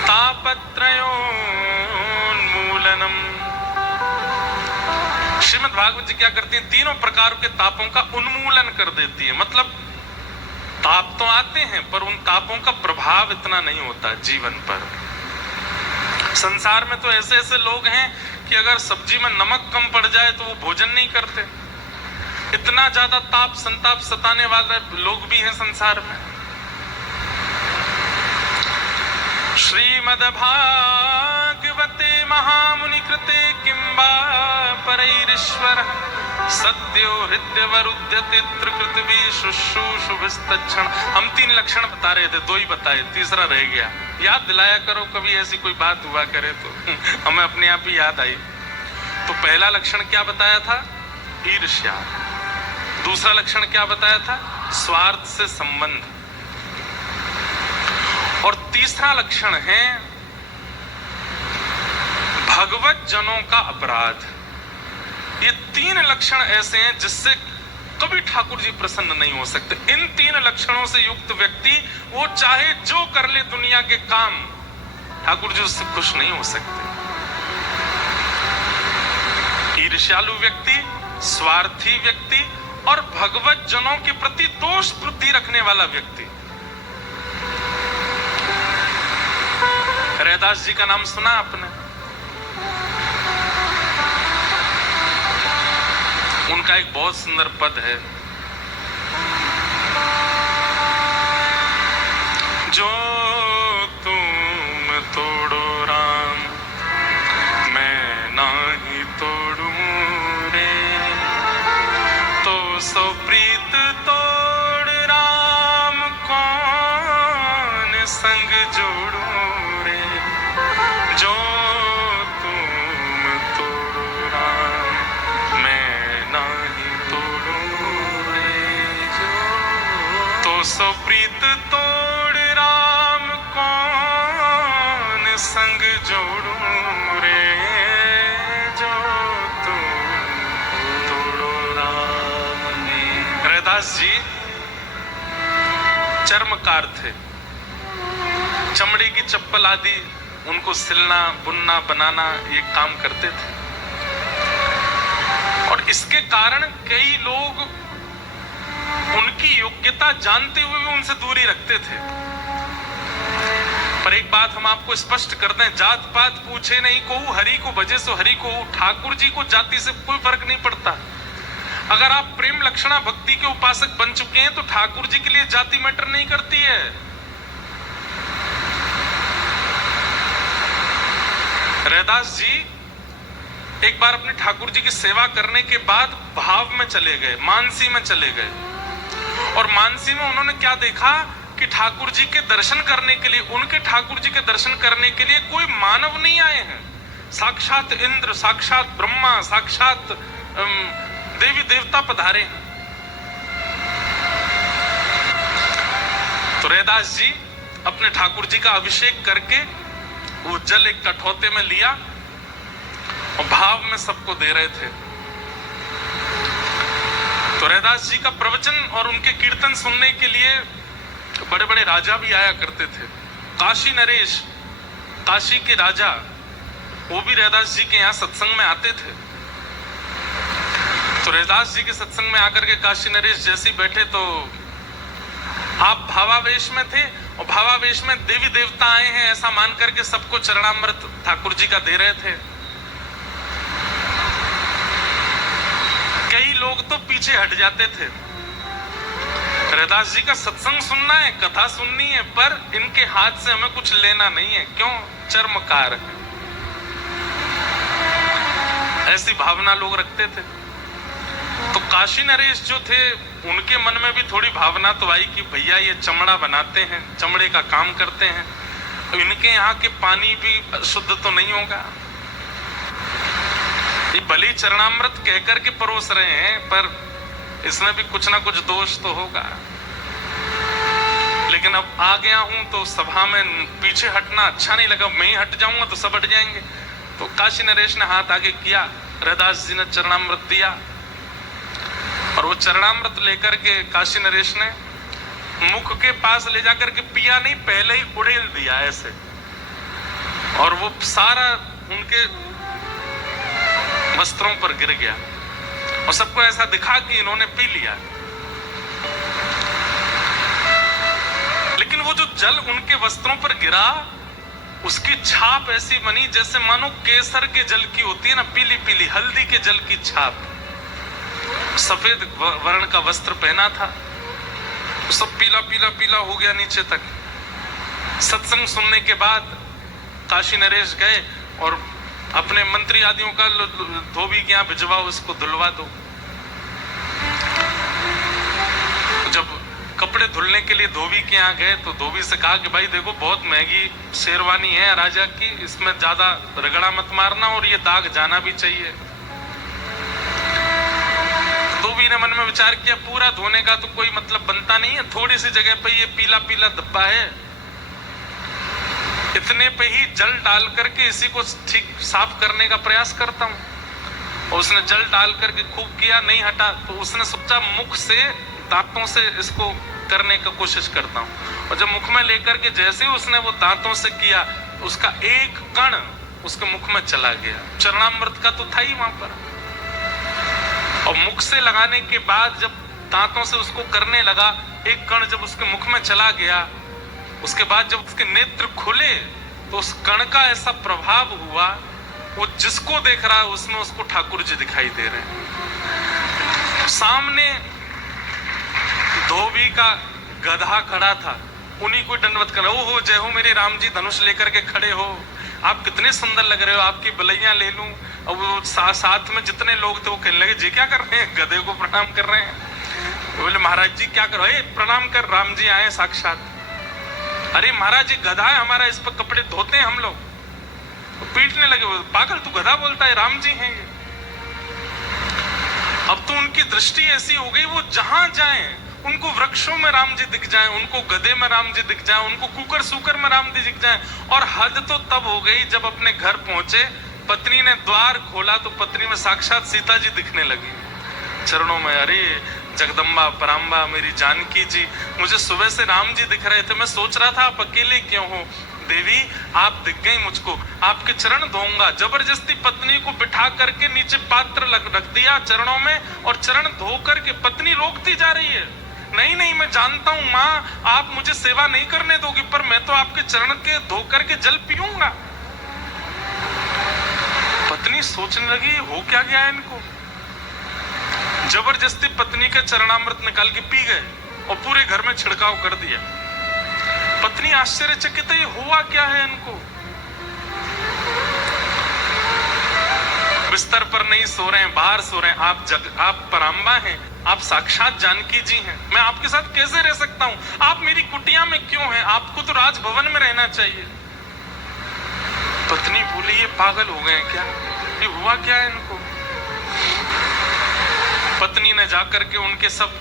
तापत्रयोन्मूलनम, श्रीमद् भागवत जी क्या करती हैं? तीनों प्रकार के तापों का उन्मूलन कर देती है। मतलब ताप तो आते हैं पर उन तापों का प्रभाव इतना नहीं होता जीवन पर। संसार में तो ऐसे ऐसे लोग हैं कि अगर सब्जी में नमक कम पड़ जाए तो वो भोजन नहीं करते, इतना ज्यादा ताप संताप सताने वाले लोग भी हैं संसार में। श्रीमद्भागवते महामुनि कृते किंबा परैरीश्वर सद्यो हृदयवरुध्यते त्रिकृतभि शुश्रूषुभिस्तच्छण। हम 3 लक्षण बता रहे थे, 2 ही बताए, तीसरा रह गया। याद दिलाया करो, कभी ऐसी कोई बात हुआ करे तो हमें अपने आप ही याद आई। तो पहला लक्षण क्या बताया था? ईर्ष्या। दूसरा लक्षण क्या बताया था? स्वार्थ से संबंध। और तीसरा लक्षण है भगवत जनों का अपराध। ये 3 लक्षण ऐसे हैं जिससे कभी ठाकुर जी प्रसन्न नहीं हो सकते। इन 3 लक्षणों से युक्त व्यक्ति वो चाहे जो कर ले दुनिया के काम, ठाकुर जी उससे खुश नहीं हो सकते। ईर्ष्यालु व्यक्ति, स्वार्थी व्यक्ति और भगवत जनों के प्रति दोष बुद्धि रखने वाला व्यक्ति। रैदास जी का नाम सुना आपने? उनका एक बहुत सुंदर पद है, जो तुम तोड़ो राम मैं नाही तोड़ू रे, तो सो प्रीत तोड़ राम कौन संग जोड़ू रे, जो तुम तोड़ो राम मैं नाही तोड़ू रे, तो सो प्रीत तोड़ राम कौन संग जोड़ू रे, जो तुम तोड़ो राम में। रैदास जी चर्मकार थे, चमड़े की चप्पल आदि उनको सिलना बुनना बनाना ये काम करते थे, और इसके कारण कई लोग उनकी योग्यता जानते हुए भी उनसे दूरी रखते थे। पर एक बात हम आपको स्पष्ट कर दें, जात पात पूछे नहीं को, हरि को भजे सो हरि को। ठाकुर जी को जाति से कोई फर्क नहीं पड़ता। अगर आप प्रेम लक्षणा भक्ति के उपासक बन चुके हैं तो ठाकुर जी के लिए जाति मैटर नहीं करती है। रैदास जी एक बार अपने ठाकुर जी की सेवा करने के बाद भाव में चले गए, मानसी में चले गए, और मानसी में उन्होंने क्या देखा कि ठाकुर जी के दर्शन करने के लिए, उनके ठाकुर जी के दर्शन करने के लिए कोई मानव नहीं आए हैं, साक्षात इंद्र, साक्षात ब्रह्मा, साक्षात देवी देवता पधारे हैं। तो रैदास जी अपने ठाकुर जी का अभिषेक करके वो जल एक कठौते में लिया और भाव में सबको दे रहे थे। तो रैदास जी का प्रवचन और उनके कीर्तन सुनने के लिए बड़े बड़े राजा भी आया करते थे। काशी नरेश, काशी के राजा, वो भी रैदास जी के यहाँ सत्संग में आते थे। तो रैदास जी के सत्संग में आकर के काशी नरेश जैसे बैठे तो आप भावावेश में थे और भावावेश में देवी देवता आए हैं ऐसा मान करके सबको चरणामृत ठाकुर जी का दे रहे थे। कई लोग तो पीछे हट जाते थे। रैदास जी का सत्संग सुनना है, कथा सुननी है, पर इनके हाथ से हमें कुछ लेना नहीं है। क्यों? चर्मकार है। ऐसी भावना लोग रखते थे। तो काशी नरेश जो थे उनके मन में भी थोड़ी भावना तो आई कि भैया ये चमड़ा बनाते हैं, चमड़े का काम करते हैं, तो इनके यहाँ के पानी भी शुद्ध तो नहीं होगा। ये भली चरणामृत कहकर के परोस रहे हैं पर इसमें भी कुछ ना कुछ दोष तो होगा। लेकिन अब आ गया हूं तो सभा में पीछे हटना अच्छा नहीं लगा। मैं ही हट जाऊंगा तो सब हट जाएंगे। तो काशी नरेश ने हाथ आगे किया, रैदास जी ने चरणामृत दिया और वो चरणामृत लेकर के काशी नरेश ने मुख के पास ले जाकर के पिया नहीं, पहले ही उड़ेल दिया ऐसे, और वो सारा उनके वस्त्रों पर गिर गया और सबको ऐसा दिखा कि इन्होंने पी लिया। लेकिन वो जो जल उनके वस्त्रों पर गिरा उसकी छाप ऐसी बनी जैसे मानो केसर के जल की होती है ना, पीली पीली हल्दी के जल की छाप। सफेद वर्ण का वस्त्र पहना था, सब पीला पीला पीला हो गया नीचे तक। सत्संग सुनने के बाद काशी नरेश गए और अपने मंत्री आदियों का धोबी के यहाँ भिजवाओ, उसको धुलवा दो। जब कपड़े धुलने के लिए धोबी के यहाँ गए तो धोबी से कहा कि भाई देखो बहुत महंगी शेरवानी है राजा की, इसमें ज्यादा रगड़ा मत मारना और ये दाग जाना भी चाहिए। धोबी ने मन में विचार किया पूरा धोने का तो कोई मतलब बनता नहीं है, थोड़ी सी जगह पे ये पीला पीला धब्बा है, इतने पे ही जल डाल करके इसी को ठीक साफ करने का प्रयास करता हूं। और उसने जल डाल करके खूब किया, नहीं हटा, तो उसने सोचा मुख से दांतों से इसको करने का कोशिश करता हूं। और जब मुख में लेकर के जैसे ही उसने वो दांतों से किया, उसका एक कण उसके मुख में चला गया। चरणामृत का तो था ही वहां पर। और मुख से लगाने के बाद जब दांतों से उसको करने लगा, एक कण जब उसके मुख में चला गया, उसके बाद जब उसके नेत्र खुले तो उस कण का ऐसा प्रभाव हुआ, वो जिसको देख रहा है उसमें उसको ठाकुर जी दिखाई दे रहे हैं। सामने धोबी का गधा खड़ा था, उन्हीं को दंडवत कर, ओ हो जय हो मेरे राम जी, धनुष लेकर के खड़े हो, आप कितने सुंदर लग रहे हो, आपकी बलैया ले लूं। और वो साथ में जितने लोग थे वो कहने लगे जी क्या कर रहे हैं, गधे को प्रणाम कर रहे हैं। बोले महाराज जी क्या कर रहे हैं, प्रणाम कर, राम जी आए साक्षात। अरे महाराज जी गधा है हमारा, इस पर कपड़े धोते हैं हम लोग। तो पीटने लगे, पागल तू गधा बोलता है, राम जी हैं ये। अब तो उनकी दृष्टि ऐसी हो गई, वो जहां जाएं उनको वृक्षों में राम जी दिख जाएं, उनको गधे में राम जी दिख जाएं, उनको कुकर सुकर में राम जी दिख जाएं। और हद तो तब हो गई जब अपने घर पहुंचे, पत्नी ने द्वार खोला तो पत्नी में साक्षात सीता जी दिखने लगी चरणों में। अरे जगदम्बा पराम्बा मेरी जानकी जी, मुझे सुबह से राम जी दिख रहे थे, मैं सोच रहा था आप अकेले क्यों हो। देवी आप दिख गई मुझको, आपके चरण धोऊंगा। जबरदस्ती पत्नी को बिठा करके नीचे पात्र रख दिया चरणों में, और चरण धो करके पत्नी रोकती जा रही है, नहीं नहीं मैं जानता हूं माँ आप मुझे सेवा नहीं करने दोगी, पर मैं तो आपके चरण के धो करके जल पीऊंगा। पत्नी सोचने लगी हो क्या गया है इनको। जबरदस्ती पत्नी के चरणामृत निकाल के पी गए और पूरे घर में छिड़काव कर दिया। पत्नी आश्चर्यचकित है, हुआ क्या है इनको। बिस्तर पर नहीं सो रहे हैं, बाहर सो रहे हैं। आप पराम्बा हैं, आप साक्षात जानकी जी हैं, मैं आपके साथ कैसे रह सकता हूं, आप मेरी कुटिया में क्यों हैं, आपको तो राजभवन में रहना चाहिए। पत्नी बोली ये पागल हो गए क्या, ये हुआ क्या है इनको। पत्नी ने जाकर के उनके सब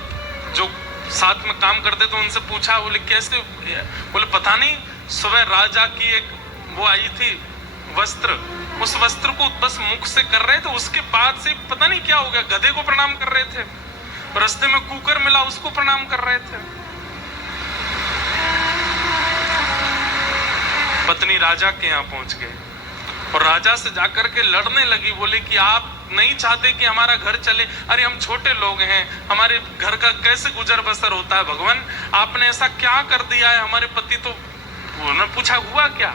जो साथ में काम करते तो उनसे पूछा, बोले कैसे? बोले पता नहीं, सुबह राजा की एक वो आई थी वस्त्र, उस वस्त्र को बस मुख से कर रहे थे, उसके बाद से पता नहीं क्या हो गया, गधे को प्रणाम कर रहे थे, रास्ते में कुकर मिला उसको प्रणाम कर रहे थे। पत्नी राजा के यहाँ पहुंच गए और राजा से जाकर के लड़ने लगी, बोले कि आप नहीं चाहते कि हमारा घर चले? अरे हम छोटे लोग हैं, हमारे घर का कैसे गुजर बसर होता है भगवान, आपने ऐसा क्या कर दिया है? हमारे पति तो, उन्होंने पूछा हुआ क्या?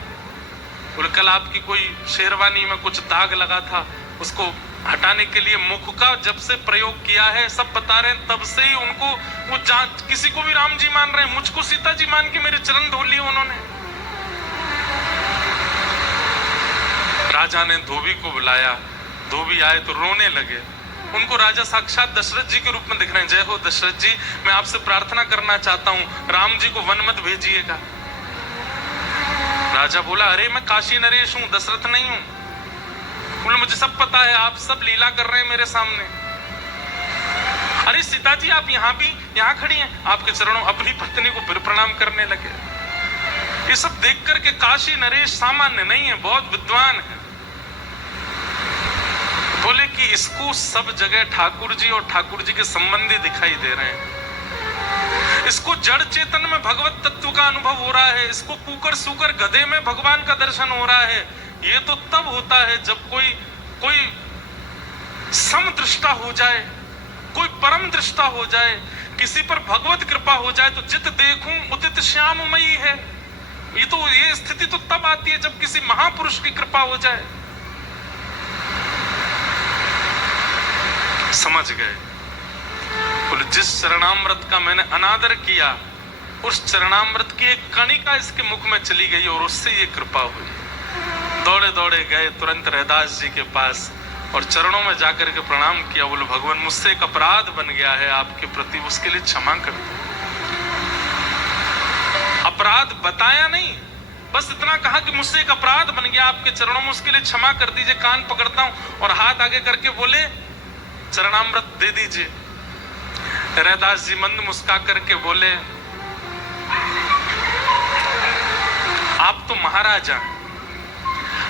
बोले कल आपकी कोई शेरवानी में कुछ दाग लगा था, उसको हटाने के लिए मुख का जब से प्रयोग किया है, सब बता रहे हैं, तब से ही उनको वो जांच, किसी को भी राम जी मान रहे हैं, मुझको सीता जी मान के मेरे चरण धो लिए उन्होंने। राजा ने धोबी को बुलाया, धोबी आए तो रोने लगे, उनको राजा साक्षात दशरथ जी के रूप में दिख रहे हैं। जय हो दशरथ जी, मैं आपसे प्रार्थना करना चाहता हूं, राम जी को वन मत भेजिएगा। राजा बोला अरे मैं काशी नरेश हूं, दशरथ नहीं हूं। बोले मुझे सब पता है, आप सब लीला कर रहे हैं मेरे सामने। अरे सीता जी आप यहाँ खड़ी हैं, आपके चरणों, अपनी पत्नी को फिर प्रणाम करने लगे। ये सब देख करके काशी नरेश सामान्य नहीं है, बहुत विद्वान है। बोले कि इसको सब जगह ठाकुर जी और ठाकुर जी के संबंधी दिखाई दे रहे हैं, इसको जड़ चेतन में भगवत तत्व का अनुभव हो रहा है, इसको कुकर सुकर गधे में भगवान का दर्शन हो रहा है। ये तो तब होता है जब कोई समदृष्टा हो जाए, कोई परम दृष्टा हो जाए, किसी पर भगवत कृपा हो जाए तो जित देखूं उदित श्याममयी है। ये स्थिति तो तब आती है जब किसी महापुरुष की कृपा हो जाए। समझ गए, बोले जिस चरणामृत का मैंने अनादर किया, उस चरणामृत की एक कणिका इसके मुख में चली गई और उससे ये कृपा हुई। दौड़े दौड़े गए तुरंत रैदास जी के पास और चरणों में जाकर के प्रणाम किया। बोले भगवान मुझसे एक अपराध बन गया है आपके प्रति, उसके लिए क्षमा कर दो। अपराध बताया नहीं, बस इतना कहा कि मुझसे एक अपराध बन गया आपके चरणों में, उसके लिए क्षमा कर दीजिए। कान पकड़ता हूं और हाथ आगे करके बोले चरणामृत दे दीजिए। रैदास जी मंद मुस्का करके बोले आप तो महाराजा,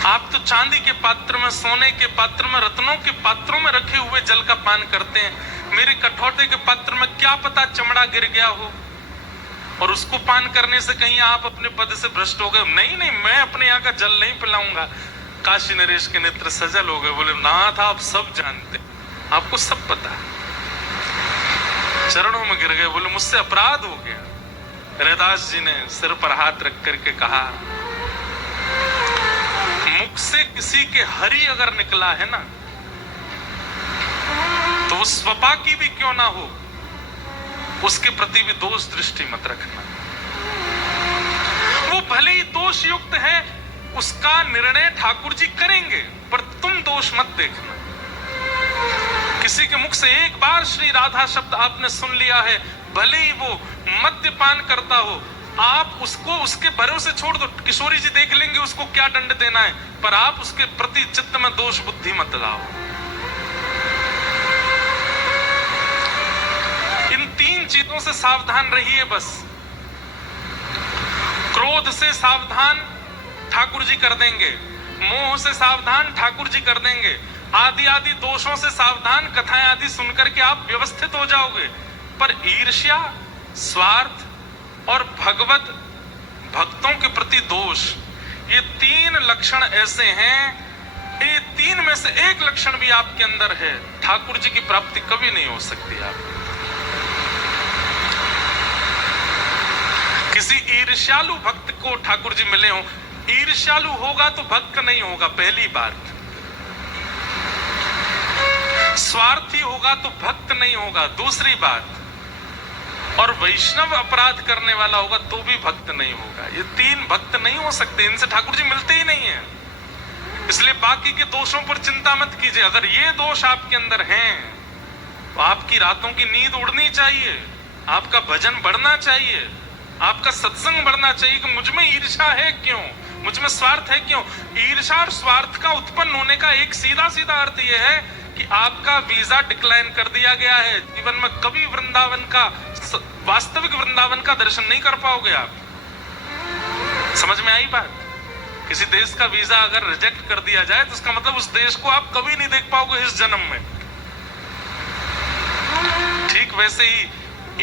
आप तो चांदी के पात्र में, सोने के पात्र में, रत्नों के पात्रों में रखे हुए जल का पान करते हैं। मेरे कठौते के पात्र में क्या पता चमड़ा गिर गया हो और उसको पान करने से कहीं आप अपने पद से भ्रष्ट हो गए। नहीं नहीं, मैं अपने यहाँ का जल नहीं पिलाऊंगा। काशी नरेश के नेत्र सजल हो गए, बोले नाथ आप सब जानते, आपको सब पता है। चरणों में गिर गए, बोले मुझसे अपराध हो गया। रैदास जी ने सिर पर हाथ रख करके कहा मुख से किसी के हरि अगर निकला है ना, तो वो स्वपा की भी क्यों ना हो, उसके प्रति भी दोष दृष्टि मत रखना। वो भले ही दोष युक्त है, उसका निर्णय ठाकुर जी करेंगे, पर तुम दोष मत देखना। किसी के मुख से एक बार श्री राधा शब्द आपने सुन लिया है, भले ही वो मद्यपान करता हो, आप उसको उसके भरोसे छोड़ दो, किशोरी जी देख लेंगे उसको क्या दंड देना है, पर आप उसके प्रति चित्त में दोष बुद्धि मत लाओ। इन तीन चीजों से सावधान रहिए बस। क्रोध से सावधान ठाकुर जी कर देंगे, मोह से सावधान ठाकुर जी कर देंगे, आदि आदि दोषों से सावधान, कथाएं आदि सुनकर के आप व्यवस्थित हो जाओगे। पर ईर्ष्या, स्वार्थ और भगवत भक्तों के प्रति दोष, ये तीन लक्षण ऐसे हैं, ये तीन में से एक लक्षण भी आपके अंदर है, ठाकुर जी की प्राप्ति कभी नहीं हो सकती। आप किसी ईर्ष्यालु भक्त को ठाकुर जी मिले हो, ईर्ष्यालु होगा तो भक्त नहीं होगा, पहली बात। स्वार्थी होगा तो भक्त नहीं होगा, दूसरी बात। और वैष्णव अपराध करने वाला होगा तो भी भक्त नहीं होगा। ये तीन भक्त नहीं हो सकते, इनसे ठाकुर जी मिलते ही नहीं है। इसलिए बाकी के दोषों पर चिंता मत कीजिए। अगर ये दोष आपके अंदर हैं तो आपकी रातों की नींद उड़नी चाहिए, आपका भजन बढ़ना चाहिए, आपका सत्संग बढ़ना चाहिए कि मुझ में ईर्ष्या है क्यों, मुझ में स्वार्थ है क्यों। ईर्ष्या और स्वार्थ का उत्पन्न होने का एक सीधा सीधा अर्थ यह है कि आपका वीजा डिक्लाइन कर दिया गया है, जीवन में कभी वृंदावन का वास्तविक वृंदावन का दर्शन नहीं कर पाओगे आप। समझ में आई बात? किसी देश का वीजा अगर रिजेक्ट कर दिया जाए तो उसका मतलब उस देश को आप कभी नहीं देख पाओगे इस जन्म में। ठीक वैसे ही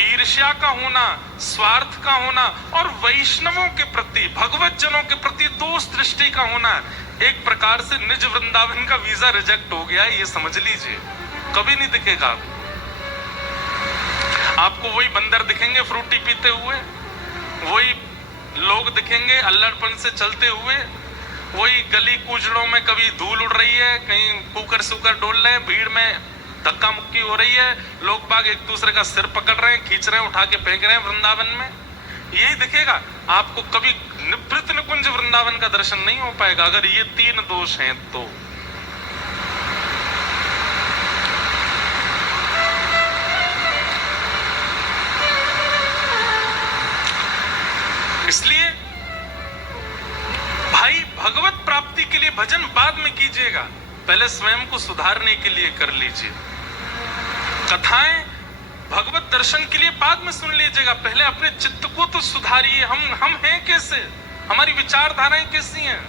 ईर्ष्या का होना, स्वार्थ का होना और वैष्णवों के प्रति, भगवत जनों के प्रति दोष दृष्टि का होना एक प्रकार से निज वृंदावन का वीजा रिजेक्ट हो गया, ये समझ लीजिए। कभी नहीं दिखेगा आपको वही बंदर दिखेंगे फ्रूटी पीते हुए, वही लोग दिखेंगे अल्लड़पन से चलते हुए, वही गली कूचड़ों में कभी धूल उड़ रही है, कहीं कुकर सुकर डोल रहे हैं, भीड़ में धक्का मुक्की हो रही है, लोग बाग एक दूसरे का सिर पकड़ रहे हैं, खींच रहे हैं, उठा के फेंक रहे हैं वृंदावन में। यही दिखेगा आपको, कभी निवृत्त निकुंज वृंदावन का दर्शन नहीं हो पाएगा अगर ये तीन दोष हैं तो। इसलिए भाई भगवत प्राप्ति के लिए भजन बाद में कीजिएगा, पहले स्वयं को सुधारने के लिए कर लीजिए। कथाएं भगवत दर्शन के लिए बाद में सुन लीजिएगा, पहले अपने चित्त को तो सुधारिए। हम हैं कैसे, हमारी विचारधाराएं कैसी हैं।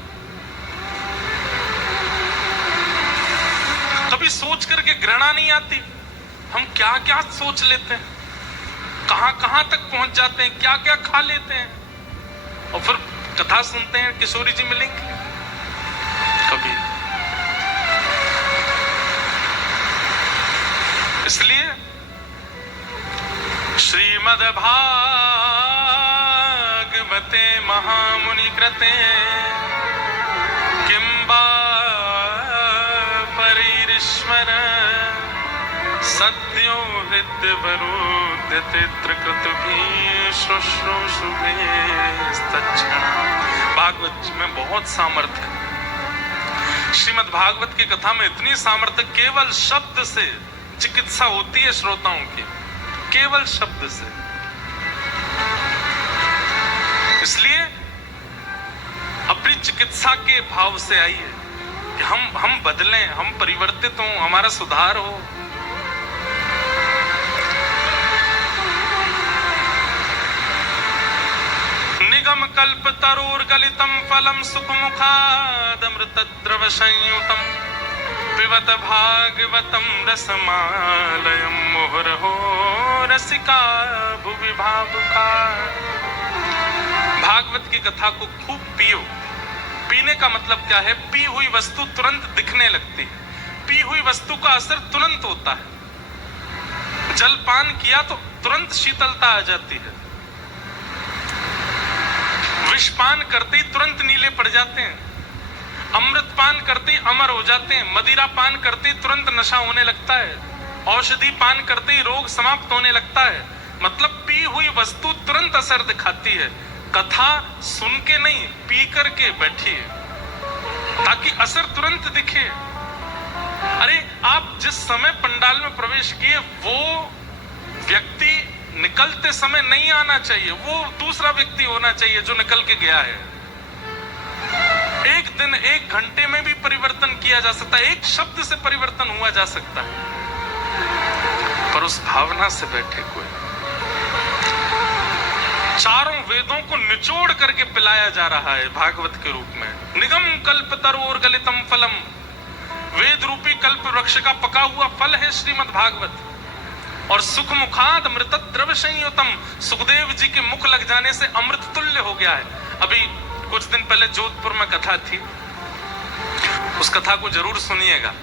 कभी सोच करके घृणा नहीं आती, हम क्या क्या सोच लेते हैं, कहां कहां तक पहुंच जाते हैं, क्या क्या खा लेते हैं, और फिर कथा सुनते हैं किशोरी जी मिलेंगे कभी। इसलिए श्रीमद् भागवते महामुनि कृते किंबा परीरीश्वर सद्यो हृदय वरुध्यते त्रिकृतुभिः शुश्रूषुभे तत्क्षणा। भागवत में बहुत सामर्थ्य है। श्रीमद् भागवत की कथा में इतनी सामर्थ्य, केवल शब्द से चिकित्सा होती है श्रोताओं की, केवल शब्द से। इसलिए अपनी चिकित्सा के भाव से आइए कि हम बदलें, हम परिवर्तित हों, हमारा सुधार हो। निगम कल्प तरोर गलितम फलम सुखमुखादमृतद्रव संयुतम पिबत भागवतम रसमालयम मुहुर्हो रसिका भुवि भावुका। भागवत की कथा को खूब पियो। पीने का मतलब क्या है? पी हुई वस्तु तुरंत दिखने लगती है, पी हुई वस्तु का असर तुरंत होता है। जल पान किया तो तुरंत शीतलता आ जाती है, विष पान करते ही तुरंत नीले पड़ जाते हैं, अमृत पान करते ही अमर हो जाते हैं, मदिरा पान करते ही तुरंत नशा होने लगता है, औषधि पान करते ही रोग समाप्त होने लगता है। मतलब पी हुई वस्तु तुरंत असर दिखाती है। कथा सुन के नहीं, पी करके बैठिए ताकि असर तुरंत दिखे। अरे आप जिस समय पंडाल में प्रवेश किए वो व्यक्ति निकलते समय नहीं आना चाहिए, वो दूसरा व्यक्ति होना चाहिए जो निकल के गया है। एक दिन, एक घंटे में भी परिवर्तन किया जा सकता है, एक शब्द से परिवर्तन हुआ जा सकता है, पर उस भावना से बैठे कोई। चारों वेदों को निचोड़ करके पिलाया जा रहा है भागवत के रूप में। निगम कल्प तरोर गलितम फलम, वेद रूपी कल्प वृक्ष का पका हुआ फल है श्रीमद् भागवत। और सुख मुखाद अमृत द्रव संयुतम, सुखदेव जी के मुख लग जाने से अमृत तुल्य हो गया है। अभी कुछ दिन पहले जोधपुर में कथा थी, उस कथा को जरूर सुनिएगा।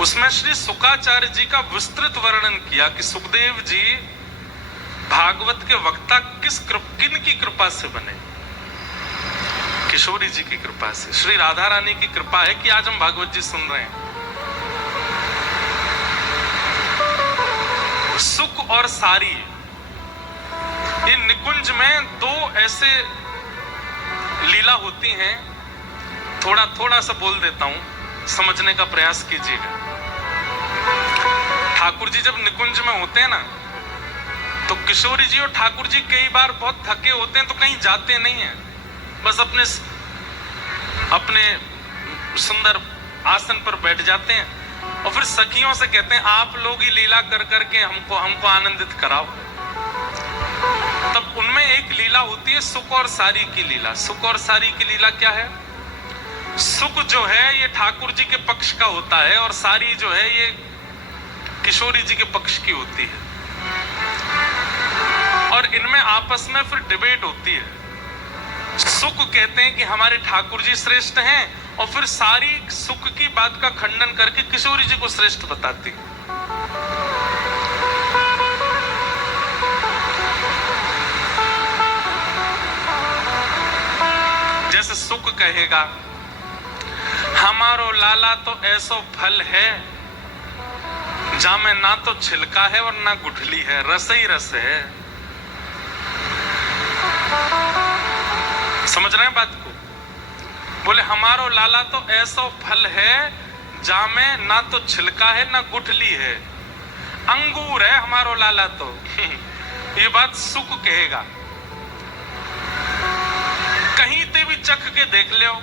उसमें श्री शुकाचार्य जी का विस्तृत वर्णन किया कि सुखदेव जी भागवत के वक्ता किन की कृपा से बने। किशोरी जी की कृपा से, श्री राधा रानी की कृपा है कि आज हम भागवत जी सुन रहे हैं। सुख और सारी, ये निकुंज में दो ऐसे लीला होती हैं। थोड़ा थोड़ा सा बोल देता हूं, समझने का प्रयास कीजिएगा। ठाकुर जी जब निकुंज में होते हैं ना, तो किशोरी जी और ठाकुर जी कई बार बहुत थके होते हैं तो कहीं जाते नहीं हैं, बस अपने सुंदर आसन पर बैठ जाते हैं और फिर सखियों से कहते हैं आप लोग ही लीला कर करके हमको आनंदित कराओ। लीला होती है सुख और सारी की लीला। सुख और सारी की लीला क्या है? सुख जो है ये ठाकुर जी के पक्ष का होता है और सारी जो है ये किशोरी जी के पक्ष की होती है, और इनमें आपस में फिर डिबेट होती है। सुख कहते हैं कि हमारे ठाकुर जी श्रेष्ठ हैं, और फिर सारी सुख की बात का खंडन करके किशोरी जी को श्रेष्ठ बताती है। जैसे सुख कहेगा हमारो लाला तो ऐसो फल है जामे ना तो छिलका है और ना गुठली है, रस ही रस है। समझ रहे हैं बात को? बोले हमारो लाला तो ऐसो फल है जामे ना तो छिलका है ना गुठली है, अंगूर है हमारो लाला तो। ये बात सुख कहेगा। कहीं ते भी चख के देख लो,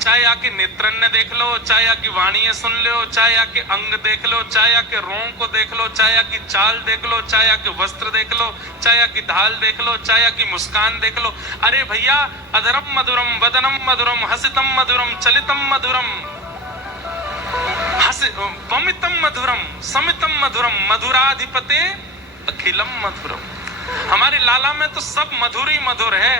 चाहे आके नेत्रन्य देख लो, चाहे आके वाणी सुन लो, चाहे आके अंग देख लो, चाहे आके रों को देख लो, चाहे आकी चाल देख लो, चाहे आके वस्त्र देख लो, चाहे आकी ढाल देख लो, चाहे आकी मुस्कान देख लो। अरे भैया अधरम मधुरम वदनम मधुरम हसितम मधुरम चलितम मधुरम वमितम मधुरम समितम मधुरम मधुराधिपते अखिलम मधुरम। हमारे लाला में तो सब मधुर ही मधुर है।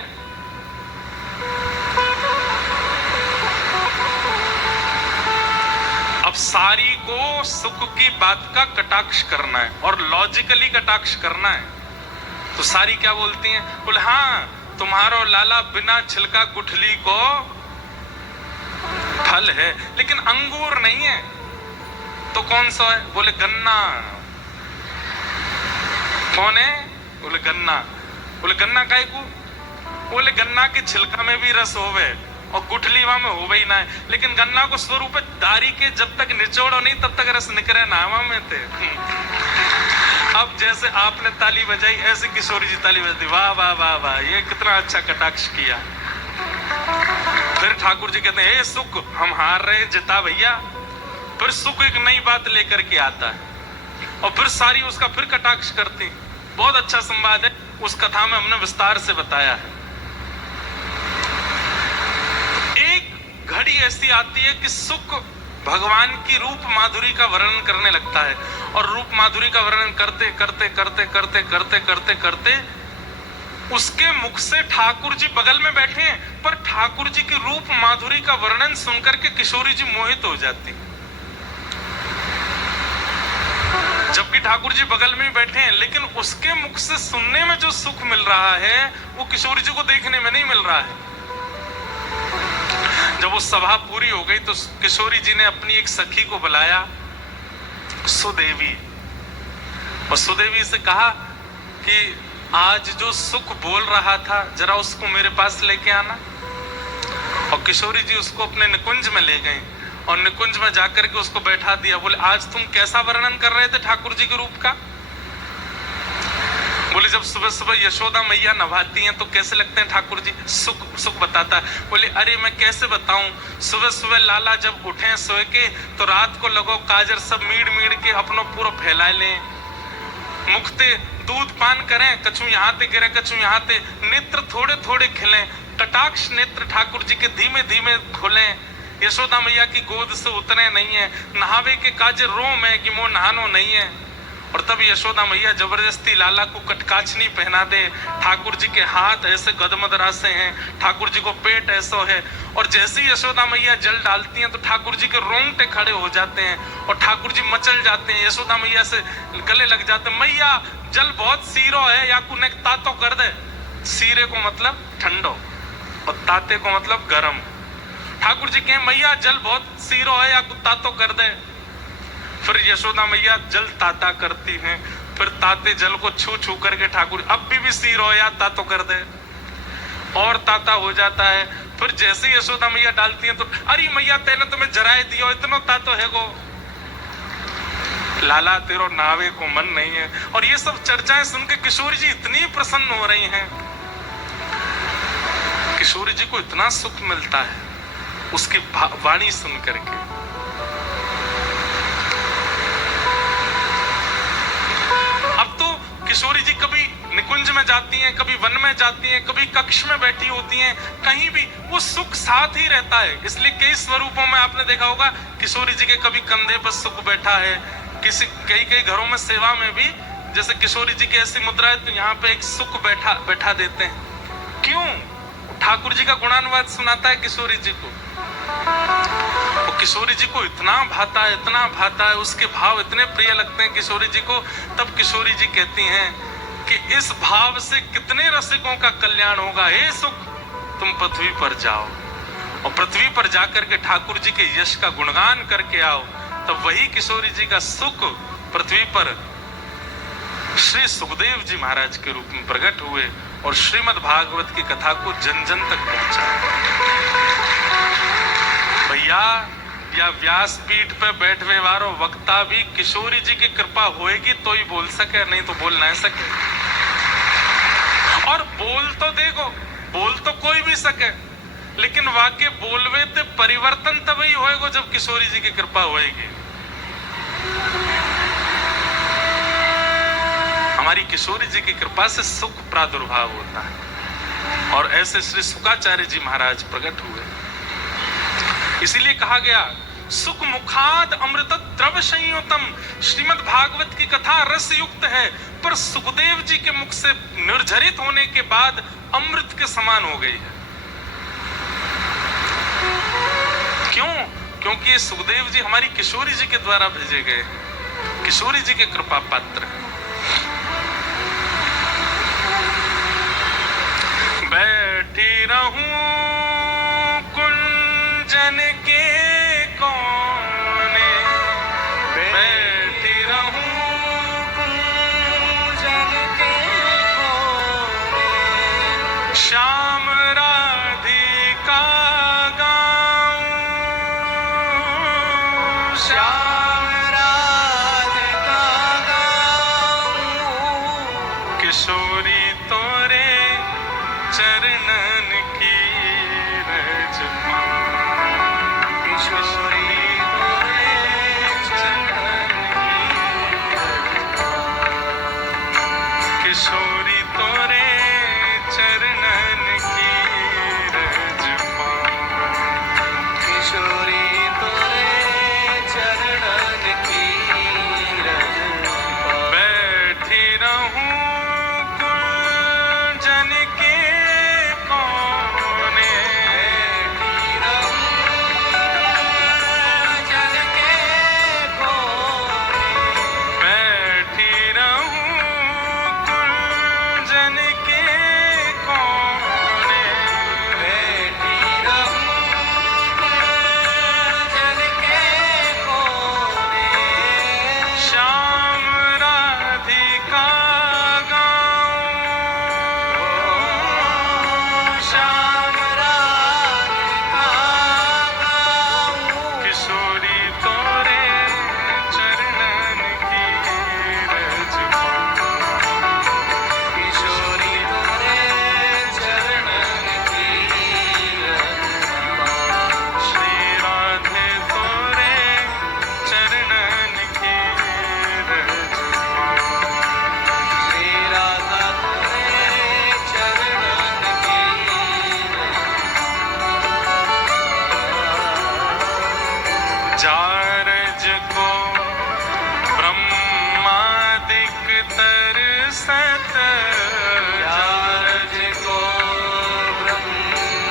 अब सारी को सुख की बात का कटाक्ष करना है और लॉजिकली कटाक्ष करना है, तो सारी क्या बोलती हैं? बोले हाँ तुम्हारो लाला बिना छिलका गुठली को फल है, लेकिन अंगूर नहीं है। तो कौन सा है? बोले गन्ना। कौन है? बोले गन्ना। बोले गन्ना काहे को? बोले गन्ना के छिलका में भी रस होवे और गुठली वहां में होवे ही ना है, लेकिन गन्ना को स्वरूप दारी के जब तक निचोड़ो नहीं तब तक रस निकले नावा में थे। अब जैसे आपने ताली बजाई ऐसे किशोरी जी ताली बजाती, वाह वाह वाह वाह, ये कितना अच्छा कटाक्ष किया। फिर ठाकुर जी कहते हैं हे सुख हम हार रहे हैं, जिता भैया। फिर सुख एक नई बात लेकर के आता है और फिर सारी उसका फिर कटाक्ष करती। बहुत अच्छा संवाद है, उस कथा में हमने विस्तार से बताया है। एक घड़ी ऐसी आती है कि सुख भगवान की रूप माधुरी का वर्णन करने लगता है, और रूप माधुरी का वर्णन करते करते करते करते करते करते करते उसके मुख से ठाकुर जी बगल में बैठे हैं, पर ठाकुर जी की रूप माधुरी का वर्णन सुनकर के किशोरी जी मोहित हो जाती। जबकि ठाकुर जी बगल में बैठे हैं, लेकिन उसके मुख से सुनने में जो सुख मिल रहा है वो किशोरी जी को देखने में नहीं मिल रहा है। जब वो सभा पूरी हो गई तो किशोरी जी ने अपनी एक सखी को बुलाया, सुदेवी, और सुदेवी से कहा कि आज जो सुख बोल रहा था जरा उसको मेरे पास लेके आना। और किशोरी जी उसको अपने निकुंज में ले गई और निकुंज में जाकर के उसको बैठा दिया। बोले आज तुम कैसा वर्णन कर रहे थे ठाकुर जी के रूप का? बोले जब सुबह सुबह यशोदा मैया नभाती हैं तो कैसे लगते हैं ठाकुर जी? सुख सुख बताता है। बोले अरे मैं कैसे बताऊं, सुबह सुबह लाला जब उठे सोए के तो रात को लगो काजर सब मीड़ मीड़ के अपनो पूरा फैला लें, मुखते दूध पान करें, कछु यहाँ ते गिरे कछु यहाँ ते, नेत्र थोड़े थोड़े खिलें, कटाक्ष नेत्र ठाकुर जी के धीमे धीमे खुलें, यशोदा मैया की गोद से उतरे नहीं है, नहावे के काजे रो में कि मो नहानो नहीं है। और तब यशोदा मैया जबरदस्ती लाला को कटकाचनी पहना दे। ठाकुर जी के हाथ ऐसे गदमदरा से हैं, ठाकुर जी को पेट ऐसा है, और जैसे ही यशोदा मैया जल डालती हैं तो ठाकुर जी के रोंगटे खड़े हो जाते हैं और ठाकुर जी मचल जाते हैं, यशोदा मैया से गले लग जाते हैं। मैया जल बहुत सीरो है, या कुने तातो कर दे। सीरे को मतलब ठंडो और ताते को मतलब गर्म। ठाकुर जी कहें मैया जल बहुत सीरो है, या तातो कर दे। फिर यशोदा मैया जल ताता करती हैं, फिर ताते जल को छू छू करके ठाकुर अब भी सीरो या तातो कर दे, और ताता हो जाता है। फिर जैसे यशोदा मैया डालती हैं तो अरे मैया तेने तुम्हें जराए दियो, इतना तातो है गो, लाला तेरो नावे को मन नहीं है। और ये सब चर्चाएं सुन के किशोरी जी इतनी प्रसन्न हो रही हैं, किशोरी जी को इतना सुख मिलता है उसकी वाणी सुन करके। अब तो किशोरी जी कभी निकुंज में जाती हैं, कभी वन में जाती हैं, कभी कक्ष में बैठी होती हैं, कहीं भी वो सुख साथ ही रहता है। इसलिए कई स्वरूपों में आपने देखा होगा किशोरी जी के कभी कंधे पर सुख बैठा है, कई घरों में सेवा में भी जैसे किशोरी जी की ऐसी मुद्रा है तो यहाँ पे एक सुख बैठा देते हैं। क्यों? ठाकुर जी का गुणानुवाद सुनाता है किशोरी जी को, किशोरी जी को इतना भाता है, उसके भाव इतने प्रिय लगते हैं किशोरी जी को। तब किशोरी जी कहती हैं कि इस भाव से कितने रसिकों का कल्याण होगा। हे सुख, तुम पृथ्वी पर जाओ और पृथ्वी पर जाकर के ठाकुर जी के यश का गुणगान करके आओ। तब वही किशोरी जी का सुख पृथ्वी पर श्री सुखदेव जी महाराज के रूप में प्रकट हुए और श्रीमद् भागवत की कथा को जन जन तक पहुंचाया। भैया या व्यासपीठ पे बैठवे वारो वक्ता भी किशोरी जी की कृपा होएगी तो ही बोल सके, नहीं तो बोल नहीं सके। और बोल तो देखो, बोल तो कोई भी सके, लेकिन वाक्य बोलवे ते परिवर्तन तभी होएगा जब किशोरी जी की कृपा होएगी। हमारी किशोरी जी की कृपा से सुख प्रादुर्भाव होता है और ऐसे श्री सुखाचार्य जी महाराज प्रकट हुए। इसीलिए कहा गया सुख मुखाद अमृत द्रव संयुतम। श्रीमद् भागवत की कथा रस युक्त है, पर सुखदेव जी के मुख से निर्झरित होने के बाद अमृत के समान हो गई है। क्यों? क्योंकि ये सुखदेव जी हमारी किशोरी जी के द्वारा भेजे गए, किशोरी जी के कृपा पात्र है। बैठी रहूं कुंजन के कोने, बैठी रहूं कुंजन के कोने, श्याम राधिका गाऊं, श्याम राधिका गाऊं, किशोरी तोरे चरणन की रज पाऊं, किशोरी तोरे चरणन की रज पाऊं, किशोरी तोरे चरणन की रज पाऊं, किशोरी तोरे चरणन की रज पाऊं, बैठी रहूं कुंजन के कोने, बैठी रहूं कुंजन के कोने, बैठी रहूं कुंजन के कोने, बैठी रहूं कुंजन के कोने, श्याम राधिका गाऊं, श्याम राधिका गाऊं, किशोरी तोरे चरणन की रज पाऊं, किशोरी तोरे चरणन की रज पाऊं, श्री राधे तोरे चरणन की रज पाऊं, श्री राधा तोरे चरणन की जारज को ब्रह्मादिक तरसत, जारज को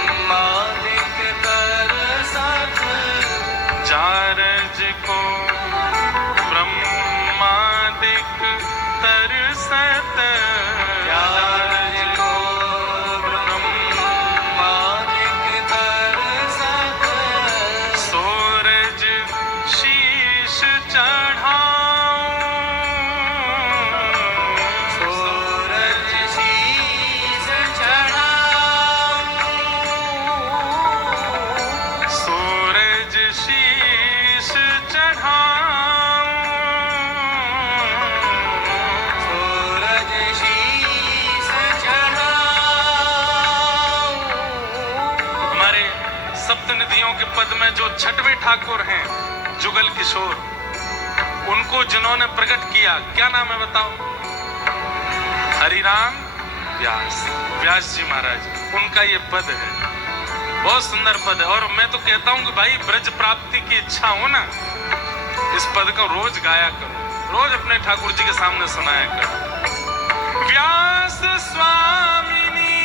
ब्रह्मादिक तरसत, जारज को ब्रह्मादिक तरसत, जारज को ब्रह्मादिक तरसत, सूरज शीश चढ़ाऊं, सूरज शीस चढ़ाऊं, सूरज शीश चढ़ाऊं, सूरज शीस चढ़ाऊं, हमारे सप्तनिधियों के पद में जो छठवें ठाकुर हैं जुगल किशोर, उनको जिन्होंने प्रकट किया, क्या नाम है बताओ? हरिराम व्यास, व्यास जी महाराज, उनका ये पद है, बहुत सुंदर पद है। और मैं तो कहता हूं कि भाई ब्रज प्राप्ति की इच्छा हो ना, इस पद को रोज गाया करो, रोज अपने ठाकुर जी के सामने सुनाया करो। व्यास स्वामिनी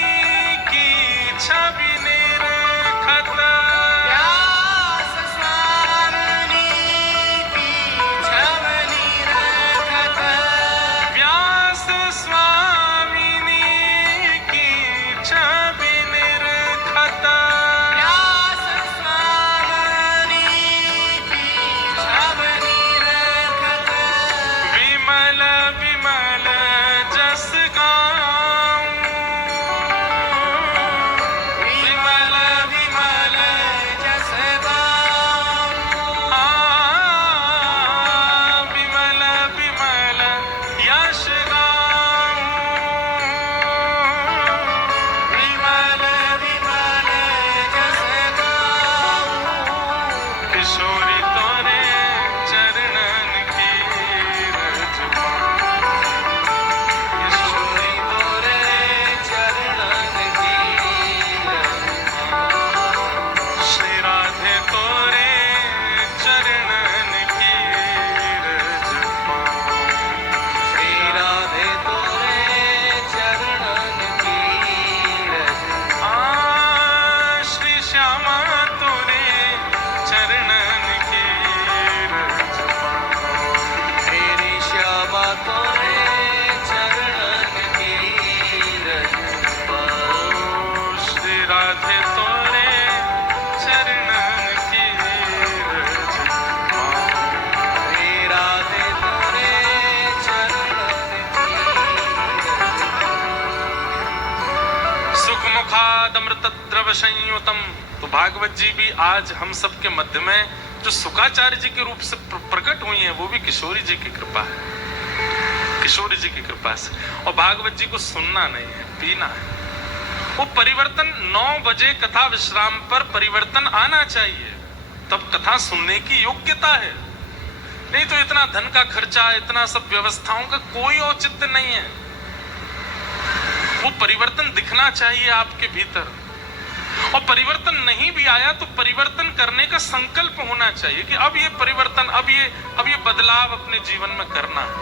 की छवि निरखत, व्यास स्वामिनी की छवि निरखत, व्यास स्वामिनी की छवि निरखत, व्यास स्वामिनी की छवि निरखत, विमल विमल जस गाऊं, विमल विमल जस गाऊं, विमल विमल यश गाऊं, विमल विमल जस गाऊं, किशोरी तोरे चरणन की रज पाऊं, किशोरी तोरे चरणन की श्री राधे तोरे चरणन की रज पाऊं, श्री राधे तोरे चरणन की श्री श्यामा तोरे चरणन की रज पाऊं, तेरी श्यामा तोरे चरणन की श्री राधे तोरे चरणन की रज पाऊं, श्री राधे तोरे चरणन सुख मुखाद अमृत द्रव संयुतम। तो भागवत जी भी आज हम सब के मध्य में जो सुखाचार्य जी के रूप से प्रकट हुई हैं, वो भी किशोरी जी की कृपा है, किशोरी जी की कृपा से। और भागवत जी को सुनना नहीं है, पीना है। वो परिवर्तन 9 बजे कथा विश्राम पर परिवर्तन आना चाहिए, तब कथा सुनने की योग्यता है। नहीं तो इतना धन का खर्चा, इतना सब व्यवस्थाओं का कोई औचित्य नहीं है। वो परिवर्तन दिखना चाहिए आपके भीतर, और परिवर्तन नहीं भी आया तो परिवर्तन करने का संकल्प होना चाहिए कि अब ये परिवर्तन, अब ये बदलाव अपने जीवन में करना है।